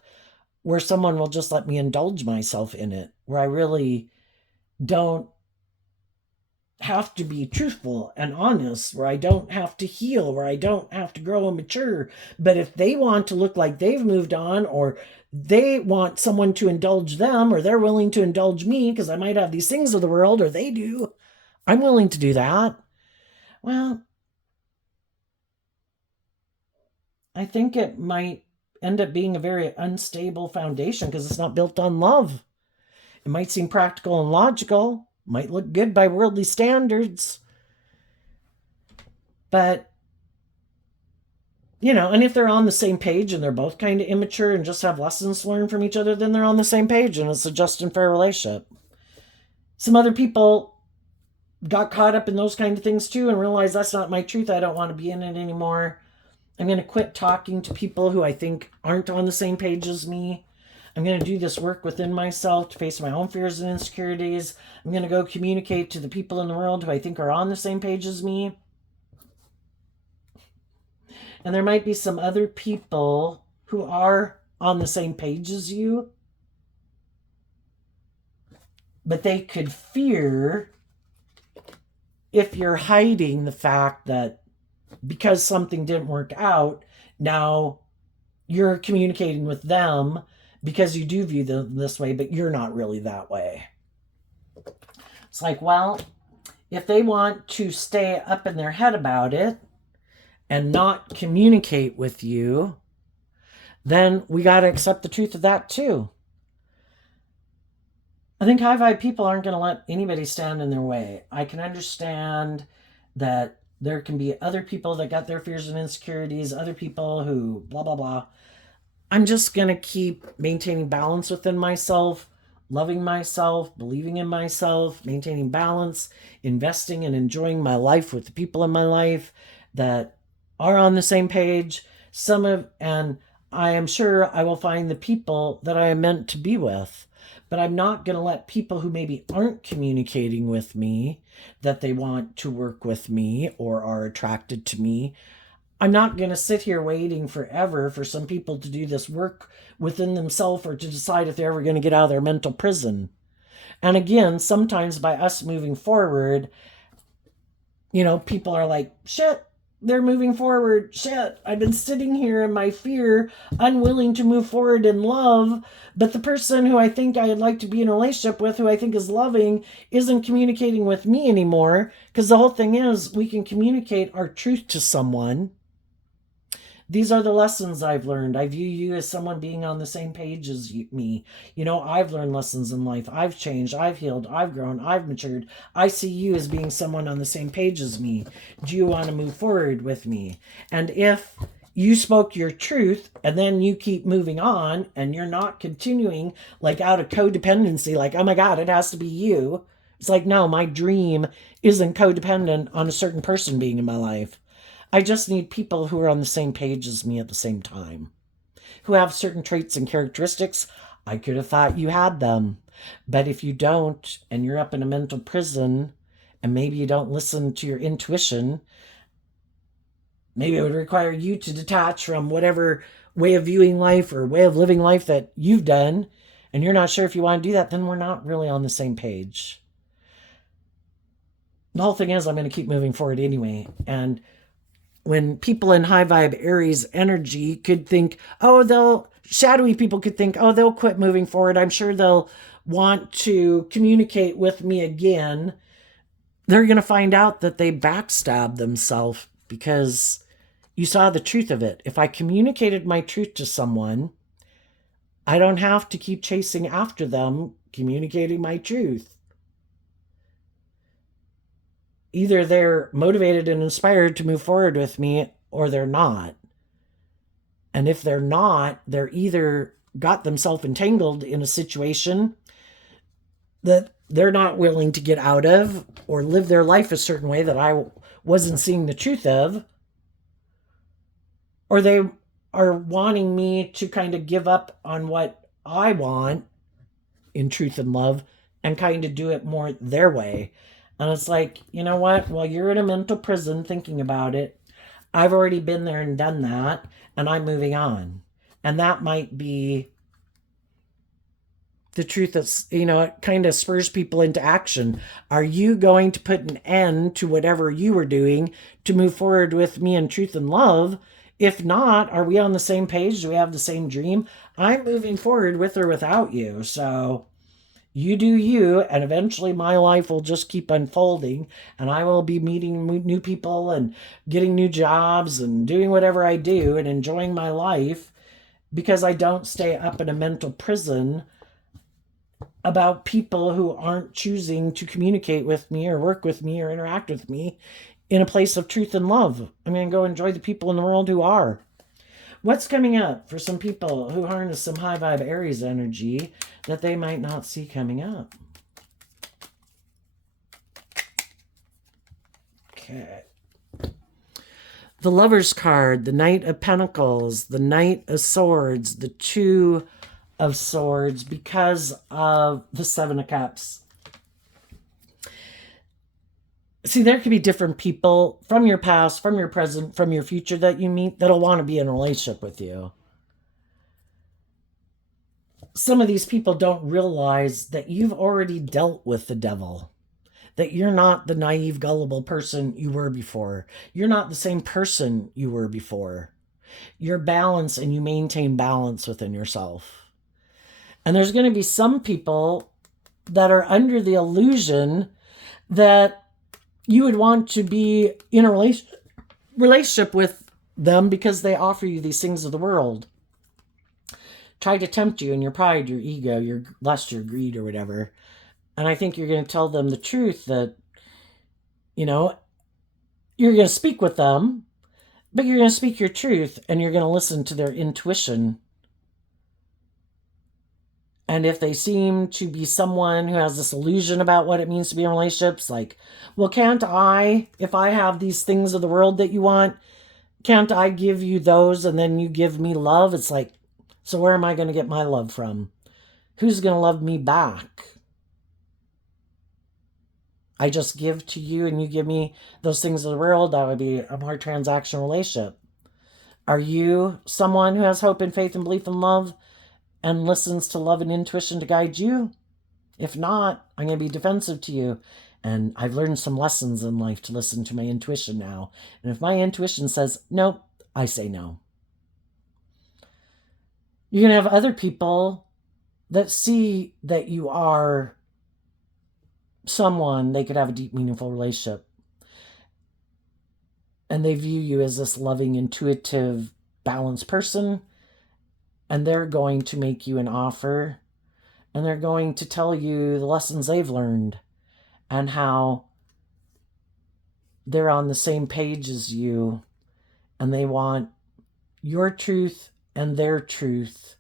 where someone will just let me indulge myself in it, where I really don't have to be truthful and honest, where I don't have to heal, where I don't have to grow and mature. But if they want to look like they've moved on, or they want someone to indulge them, or they're willing to indulge me because I might have these things of the world, or they do, I'm willing to do that. Well, I think it might end up being a very unstable foundation because it's not built on love. It might seem practical and logical, might look good by worldly standards, but and if they're on the same page and they're both kind of immature and just have lessons learned from each other, then they're on the same page and it's a just and fair relationship. Some other people got caught up in those kind of things too and realized that's not my truth. I don't want to be in it anymore. I'm going to quit talking to people who I think aren't on the same page as me. I'm going to do this work within myself to face my own fears and insecurities. I'm going to go communicate to the people in the world who I think are on the same page as me. And there might be some other people who are on the same page as you, but they could fear if you're hiding the fact that because something didn't work out, now you're communicating with them because you do view them this way, but you're not really that way. It's like, well, if they want to stay up in their head about it and not communicate with you, then we got to accept the truth of that too. I think high vibe people aren't going to let anybody stand in their way. I can understand that there can be other people that got their fears and insecurities, other people who blah, blah, blah. I'm just going to keep maintaining balance within myself, loving myself, believing in myself, maintaining balance, investing and enjoying my life with the people in my life that are on the same page. And I am sure I will find the people that I am meant to be with. But I'm not going to let people who maybe aren't communicating with me that they want to work with me or are attracted to me. I'm not going to sit here waiting forever for some people to do this work within themselves or to decide if they're ever going to get out of their mental prison. And again, sometimes by us moving forward, people are like, shit, they're moving forward. Shit, I've been sitting here in my fear, unwilling to move forward in love. But the person who I think I'd like to be in a relationship with, who I think is loving, isn't communicating with me anymore. Because the whole thing is, we can communicate our truth to someone. These are the lessons I've learned. I view you as someone being on the same page as me. I've learned lessons in life. I've changed. I've healed. I've grown. I've matured. I see you as being someone on the same page as me. Do you want to move forward with me? And if you spoke your truth and then you keep moving on and you're not continuing like out of codependency, like, oh my God, it has to be you. It's like, no, my dream isn't codependent on a certain person being in my life. I just need people who are on the same page as me at the same time, who have certain traits and characteristics. I could have thought you had them. But if you don't, and you're up in a mental prison, and maybe you don't listen to your intuition, maybe it would require you to detach from whatever way of viewing life or way of living life that you've done, and you're not sure if you want to do that, then we're not really on the same page. The whole thing is, I'm going to keep moving forward anyway. And when people in high vibe Aries energy could think, shadowy people could think, they'll quit moving forward. I'm sure they'll want to communicate with me again. They're going to find out that they backstabbed themselves because you saw the truth of it. If I communicated my truth to someone, I don't have to keep chasing after them communicating my truth. Either they're motivated and inspired to move forward with me or they're not. And if they're not, they're either got themselves entangled in a situation that they're not willing to get out of or live their life a certain way that I wasn't seeing the truth of, or they are wanting me to kind of give up on what I want in truth and love and kind of do it more their way. And it's like, you know what? Well, you're in a mental prison thinking about it. I've already been there and done that, and I'm moving on. And that might be the truth that's, it kind of spurs people into action. Are you going to put an end to whatever you were doing to move forward with me in truth and love? If not, are we on the same page? Do we have the same dream? I'm moving forward with or without you. So you do you, and eventually my life will just keep unfolding, and I will be meeting new people and getting new jobs and doing whatever I do and enjoying my life, because I don't stay up in a mental prison about people who aren't choosing to communicate with me or work with me or interact with me in a place of truth and love. I'm going to go enjoy the people in the world who are. What's coming up for some people who harness some high vibe Aries energy that they might not see coming up? Okay. The Lover's card, the Knight of Pentacles, the Knight of Swords, the Two of Swords, because of the Seven of Cups. See, there could be different people from your past, from your present, from your future that you meet that'll want to be in a relationship with you. Some of these people don't realize that you've already dealt with the devil, that you're not the naive, gullible person you were before. You're not the same person you were before. You're balanced, and you maintain balance within yourself. And there's going to be some people that are under the illusion that you would want to be in a relationship with them because they offer you these things of the world. Try to tempt you in your pride, your ego, your lust, your greed, or whatever. And I think you're going to tell them the truth that, you're going to speak with them, but you're going to speak your truth, and you're going to listen to their intuition. And if they seem to be someone who has this illusion about what it means to be in relationships, like, well, can't I, if I have these things of the world that you want, can't I give you those and then you give me love? It's like, so where am I going to get my love from? Who's going to love me back? I just give to you and you give me those things of the world. That would be a more transactional relationship. Are you someone who has hope and faith and belief and love and listens to love and intuition to guide you? If not, I'm going to be defensive to you. And I've learned some lessons in life to listen to my intuition now. And if my intuition says nope, I say no. You're going to have other people that see that you are someone they could have a deep, meaningful relationship. And they view you as this loving, intuitive, balanced person. And they're going to make you an offer. And they're going to tell you the lessons they've learned and how they're on the same page as you. And they want your truth and their truth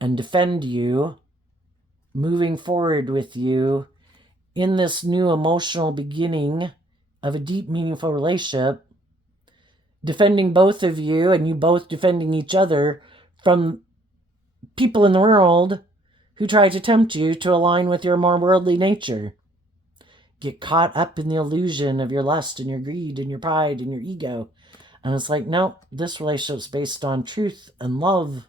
and defend you, moving forward with you in this new emotional beginning of a deep, meaningful relationship, defending both of you and you both defending each other from people in the world who try to tempt you to align with your more worldly nature. Get caught up in the illusion of your lust and your greed and your pride and your ego. And it's like, no, this relationship's based on truth and love.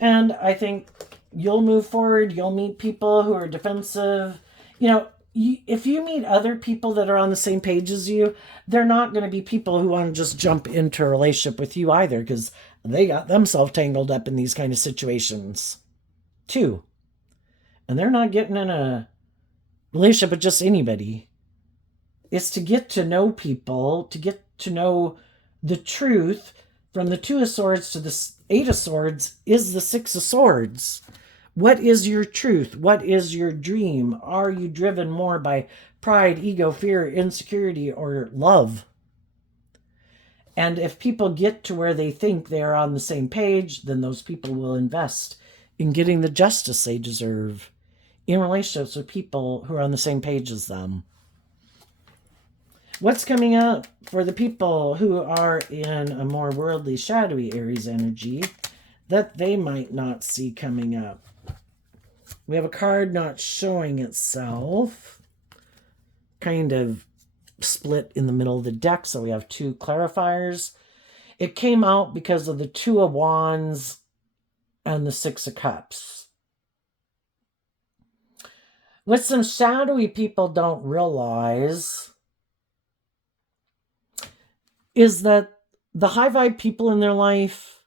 And I think you'll move forward. You'll meet people who are defensive. If you meet other people that are on the same page as you, they're not going to be people who want to just jump into a relationship with you either, because they got themselves tangled up in these kind of situations too. And they're not getting in a relationship with just anybody. It's to get to know people, to get to know the truth. From the Two of Swords to the Eight of Swords is the Six of Swords. What is your truth? What is your dream? Are you driven more by pride, ego, fear, insecurity, or love? And if people get to where they think they're on the same page, then those people will invest in getting the justice they deserve in relationships with people who are on the same page as them. What's coming up for the people who are in a more worldly, shadowy Aries energy that they might not see coming up? We have a card not showing itself, kind of split in the middle of the deck, so we have two clarifiers. It came out because of the Two of Wands and the Six of Cups. What some shadowy people don't realize is that the high vibe people in their life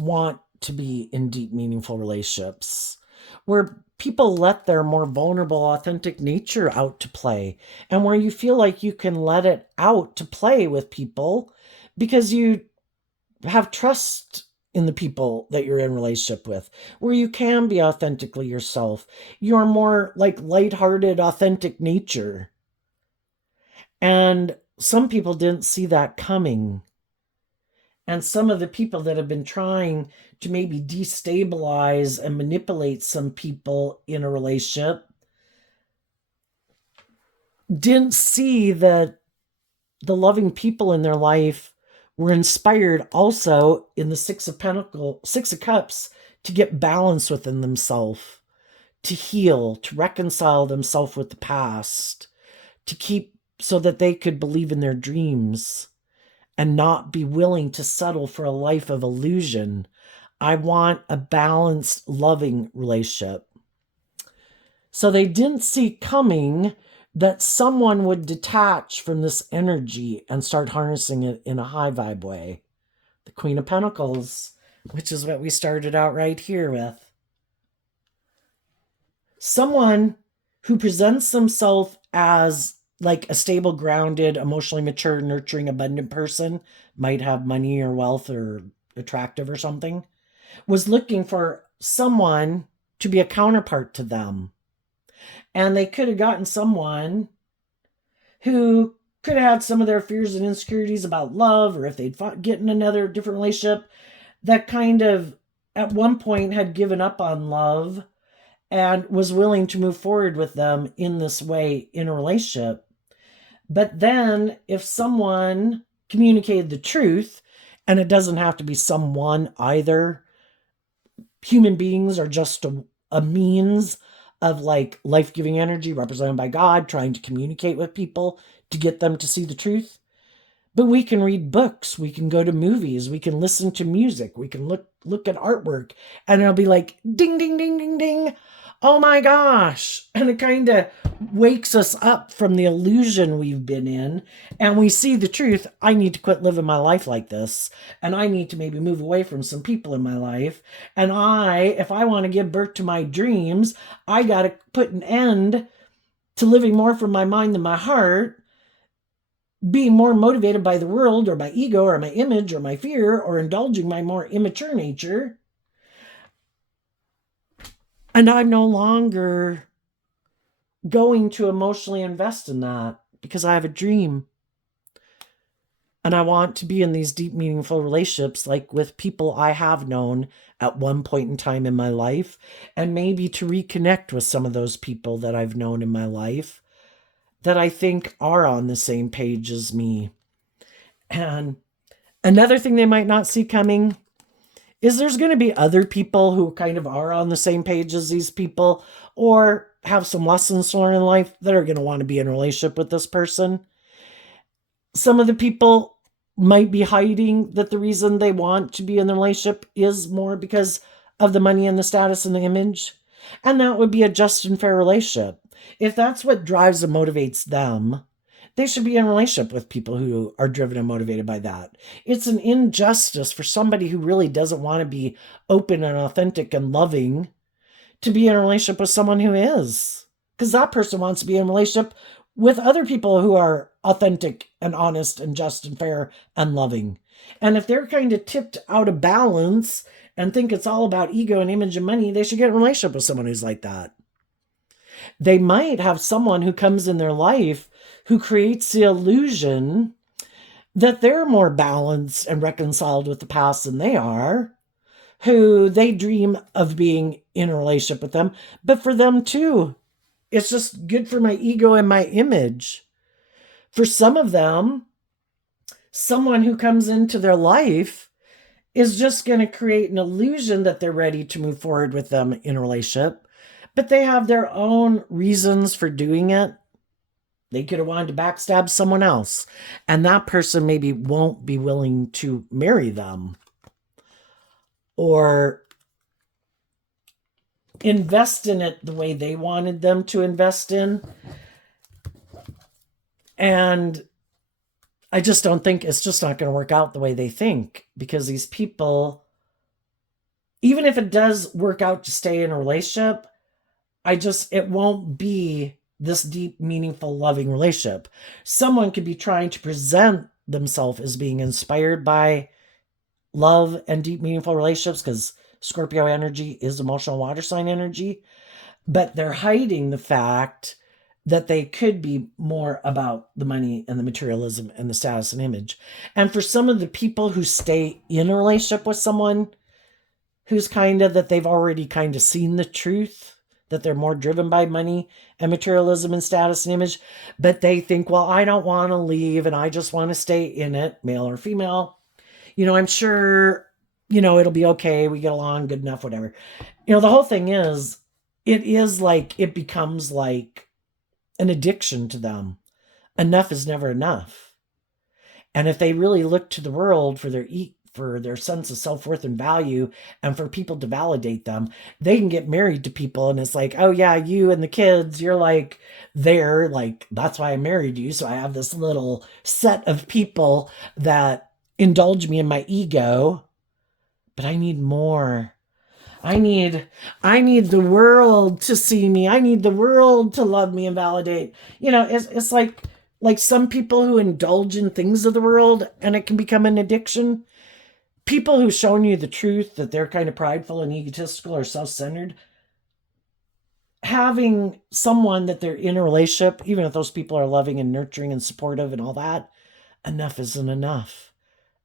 want to be in deep, meaningful relationships where people let their more vulnerable, authentic nature out to play, and where you feel like you can let it out to play with people because you have trust in the people that you're in relationship with, where you can be authentically yourself. You're more like lighthearted, authentic nature. And some people didn't see that coming. And some of the people that have been trying to maybe destabilize and manipulate some people in a relationship didn't see that the loving people in their life were inspired also in the Six of Cups, to get balance within themselves, to heal, to reconcile themselves with the past, to keep so that they could believe in their dreams and not be willing to settle for a life of illusion. I want a balanced, loving relationship. So they didn't see coming that someone would detach from this energy and start harnessing it in a high vibe way. The Queen of Pentacles, which is what we started out right here with. Someone who presents themselves as like a stable, grounded, emotionally mature, nurturing, abundant person, might have money or wealth or attractive or something, was looking for someone to be a counterpart to them. And they could have gotten someone who could have had some of their fears and insecurities about love, or if they'd get in another different relationship that kind of at one point had given up on love and was willing to move forward with them in this way in a relationship. But then if someone communicated the truth, and it doesn't have to be someone either, human beings are just a means of like life-giving energy represented by God trying to communicate with people to get them to see the truth. But we can read books, we can go to movies, we can listen to music, we can look at artwork, and it'll be like ding ding ding ding ding. Oh my gosh. And it kind of wakes us up from the illusion we've been in, and we see the truth. I need to quit living my life like this, and I need to maybe move away from some people in my life. And if I want to give birth to my dreams, I got to put an end to living more from my mind than my heart, being more motivated by the world or my ego or my image or my fear, or indulging my more immature nature. And I'm no longer going to emotionally invest in that because I have a dream. And I want to be in these deep, meaningful relationships, like with people I have known at one point in time in my life, and maybe to reconnect with some of those people that I've known in my life that I think are on the same page as me. And another thing they might not see coming is there's going to be other people who kind of are on the same page as these people, or have some lessons to learn in life, that are going to want to be in a relationship with this person. Some of the people might be hiding that the reason they want to be in the relationship is more because of the money and the status and the image. And that would be a just and fair relationship. If that's what drives and motivates them, they should be in a relationship with people who are driven and motivated by that. It's an injustice for somebody who really doesn't want to be open and authentic and loving to be in a relationship with someone who is. Because that person wants to be in a relationship with other people who are authentic and honest and just and fair and loving. And if they're kind of tipped out of balance and think it's all about ego and image and money, they should get in a relationship with someone who's like that. They might have someone who comes in their life who creates the illusion that they're more balanced and reconciled with the past than they are, who they dream of being in a relationship with them. But for them too, it's just good for my ego and my image. For some of them, someone who comes into their life is just going to create an illusion that they're ready to move forward with them in a relationship, but they have their own reasons for doing it. They could have wanted to backstab someone else, and that person maybe won't be willing to marry them. Or invest in it the way they wanted them to invest in. And I just don't think it's just not going to work out the way they think, because these people, even if it does work out to stay in a relationship, it won't be this deep, meaningful, loving relationship. Someone could be trying to present themselves as being inspired by love and deep, meaningful relationships, because Scorpio energy is emotional water sign energy, but they're hiding the fact that they could be more about the money and the materialism and the status and image. And for some of the people who stay in a relationship with someone who's kind of that they've already kind of seen the truth, that they're more driven by money and materialism and status and image, but they think, well, I don't want to leave and I just want to stay in it, male or female. I'm sure, it'll be okay. We get along good enough, whatever. The whole thing is, it becomes like an addiction to them. Enough is never enough. And if they really look to the world for their sense of self-worth and value, and for people to validate them, they can get married to people and it's like, oh yeah, you and the kids, you're like there, like that's why I married you. So I have this little set of people that indulge me in my ego, but I need more. I need the world to see me. I need the world to love me and validate. It's like some people who indulge in things of the world and it can become an addiction. People who've shown you the truth that they're kind of prideful and egotistical or self-centered, having someone that they're in a relationship, even if those people are loving and nurturing and supportive and all that, enough isn't enough.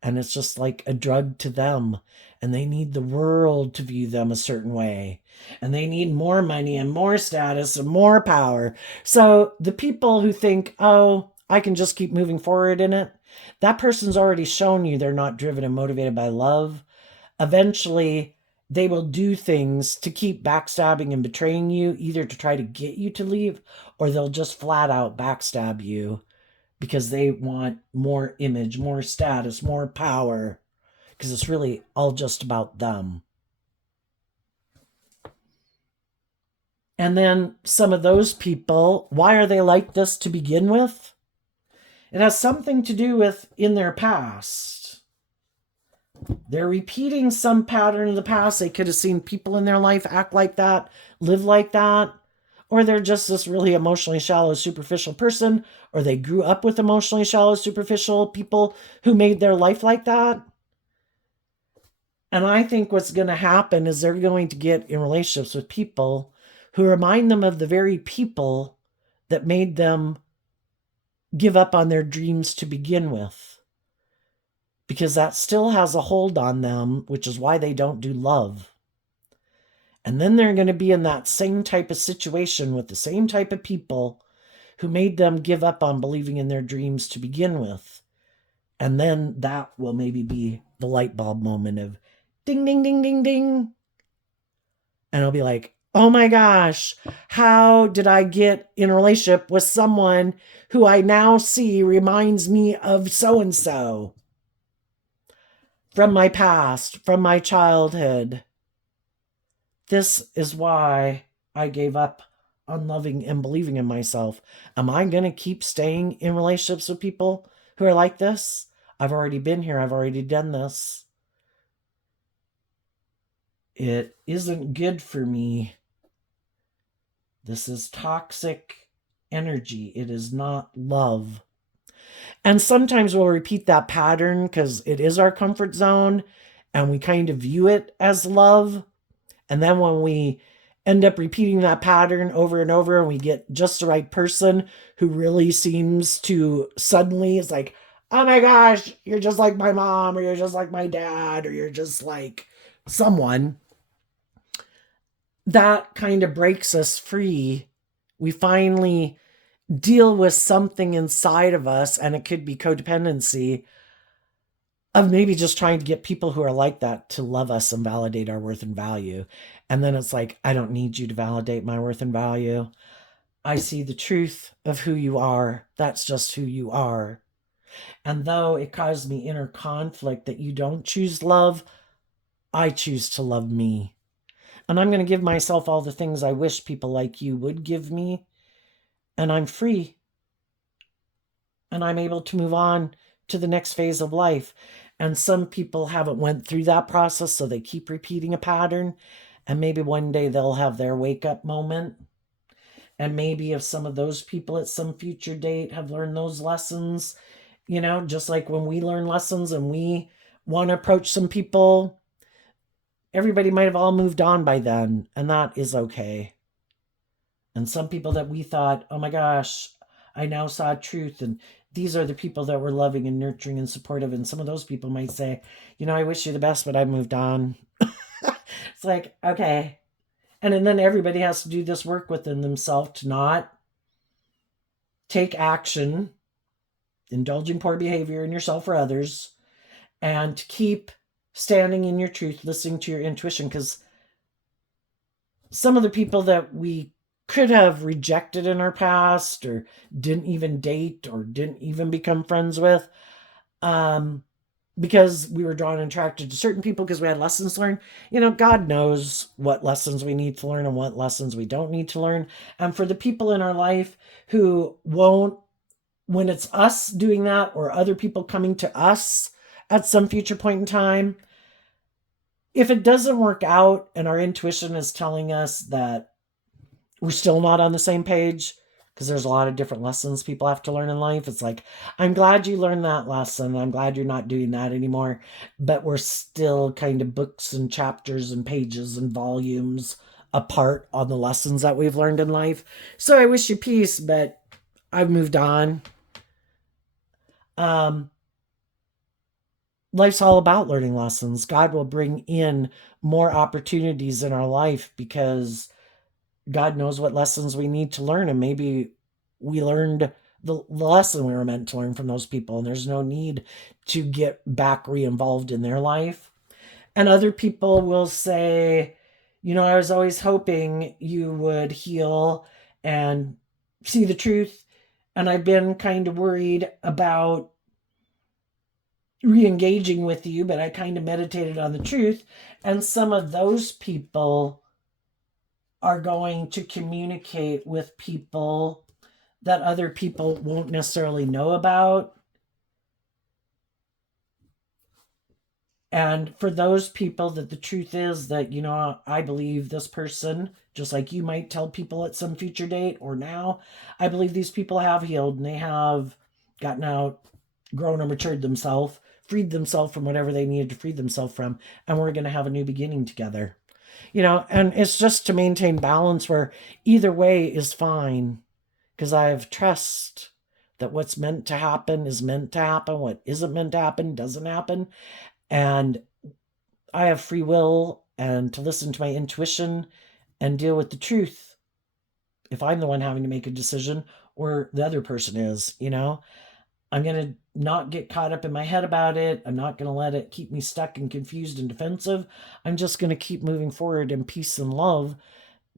And it's just like a drug to them. And they need the world to view them a certain way. And they need more money and more status and more power. So the people who think, oh, I can just keep moving forward in it, that person's already shown you they're not driven and motivated by love. Eventually, they will do things to keep backstabbing and betraying you, either to try to get you to leave, or they'll just flat out backstab you because they want more image, more status, more power, because it's really all just about them. And then some of those people, why are they like this to begin with? It has something to do with in their past. They're repeating some pattern of the past. They could have seen people in their life act like that, live like that, or they're just this really emotionally shallow, superficial person, or they grew up with emotionally shallow, superficial people who made their life like that. And I think what's going to happen is they're going to get in relationships with people who remind them of the very people that made them give up on their dreams to begin with. Because that still has a hold on them, which is why they don't do love. And then they're going to be in that same type of situation with the same type of people who made them give up on believing in their dreams to begin with. And then that will maybe be the light bulb moment of ding, ding, ding, ding, ding. And I'll be like, oh my gosh, how did I get in a relationship with someone who I now see reminds me of so-and-so from my past, from my childhood? This is why I gave up on loving and believing in myself. Am I going to keep staying in relationships with people who are like this? I've already been here. I've already done this. It isn't good for me. This is toxic energy. It is not love. And sometimes we'll repeat that pattern because it is our comfort zone and we kind of view it as love. And then when we end up repeating that pattern over and over and we get just the right person who really seems to suddenly is like, oh my gosh, you're just like my mom, or you're just like my dad, or you're just like someone, that kind of breaks us free. We finally deal with something inside of us, and it could be codependency of maybe just trying to get people who are like that to love us and validate our worth and value. And then it's like, I don't need you to validate my worth and value. I see the truth of who you are. That's just who you are. And though it caused me inner conflict that you don't choose love, I choose to love me. And I'm going to give myself all the things I wish people like you would give me. And I'm free. And I'm able to move on to the next phase of life. And some people haven't went through that process, so they keep repeating a pattern. And maybe one day they'll have their wake up moment. And maybe if some of those people at some future date have learned those lessons, just like when we learn lessons and we want to approach some people, everybody might have all moved on by then, and that is okay. And some people that we thought, oh my gosh, I now saw truth, and these are the people that were loving and nurturing and supportive. And some of those people might say, I wish you the best, but I moved on. It's like, okay. And then everybody has to do this work within themselves to not take action, indulging poor behavior in yourself or others, and to keep standing in your truth, listening to your intuition. Because some of the people that we could have rejected in our past or didn't even date or didn't even become friends with, because we were drawn and attracted to certain people because we had lessons to learn. God knows what lessons we need to learn and what lessons we don't need to learn. And for the people in our life who won't, when it's us doing that or other people coming to us at some future point in time, if it doesn't work out and our intuition is telling us that we're still not on the same page, because there's a lot of different lessons people have to learn in life. It's like, I'm glad you learned that lesson. I'm glad you're not doing that anymore. But we're still kind of books and chapters and pages and volumes apart on the lessons that we've learned in life. So I wish you peace, but I've moved on. Life's all about learning lessons. God will bring in more opportunities in our life because God knows what lessons we need to learn. And maybe we learned the lesson we were meant to learn from those people, and there's no need to get back re-involved in their life. And other people will say, I was always hoping you would heal and see the truth. And I've been kind of worried about re-engaging with you, but I kind of meditated on the truth. And some of those people are going to communicate with people that other people won't necessarily know about. And for those people that the truth is that, I believe this person, just like you might tell people at some future date or now, I believe these people have healed and they have gotten out, grown or matured themselves, freed themselves from whatever they needed to free themselves from, and we're going to have a new beginning together. And it's just to maintain balance where either way is fine, because I have trust that what's meant to happen is meant to happen. What isn't meant to happen doesn't happen. And I have free will and to listen to my intuition and deal with the truth if I'm the one having to make a decision or the other person is. I'm going to not get caught up in my head about it. I'm not going to let it keep me stuck and confused and defensive. I'm just going to keep moving forward in peace and love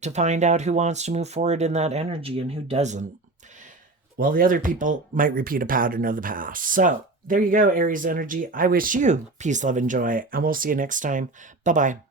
to find out who wants to move forward in that energy and who doesn't. Well, the other people might repeat a pattern of the past. So there you go, Aries energy. I wish you peace, love, and joy, and we'll see you next time. Bye-bye.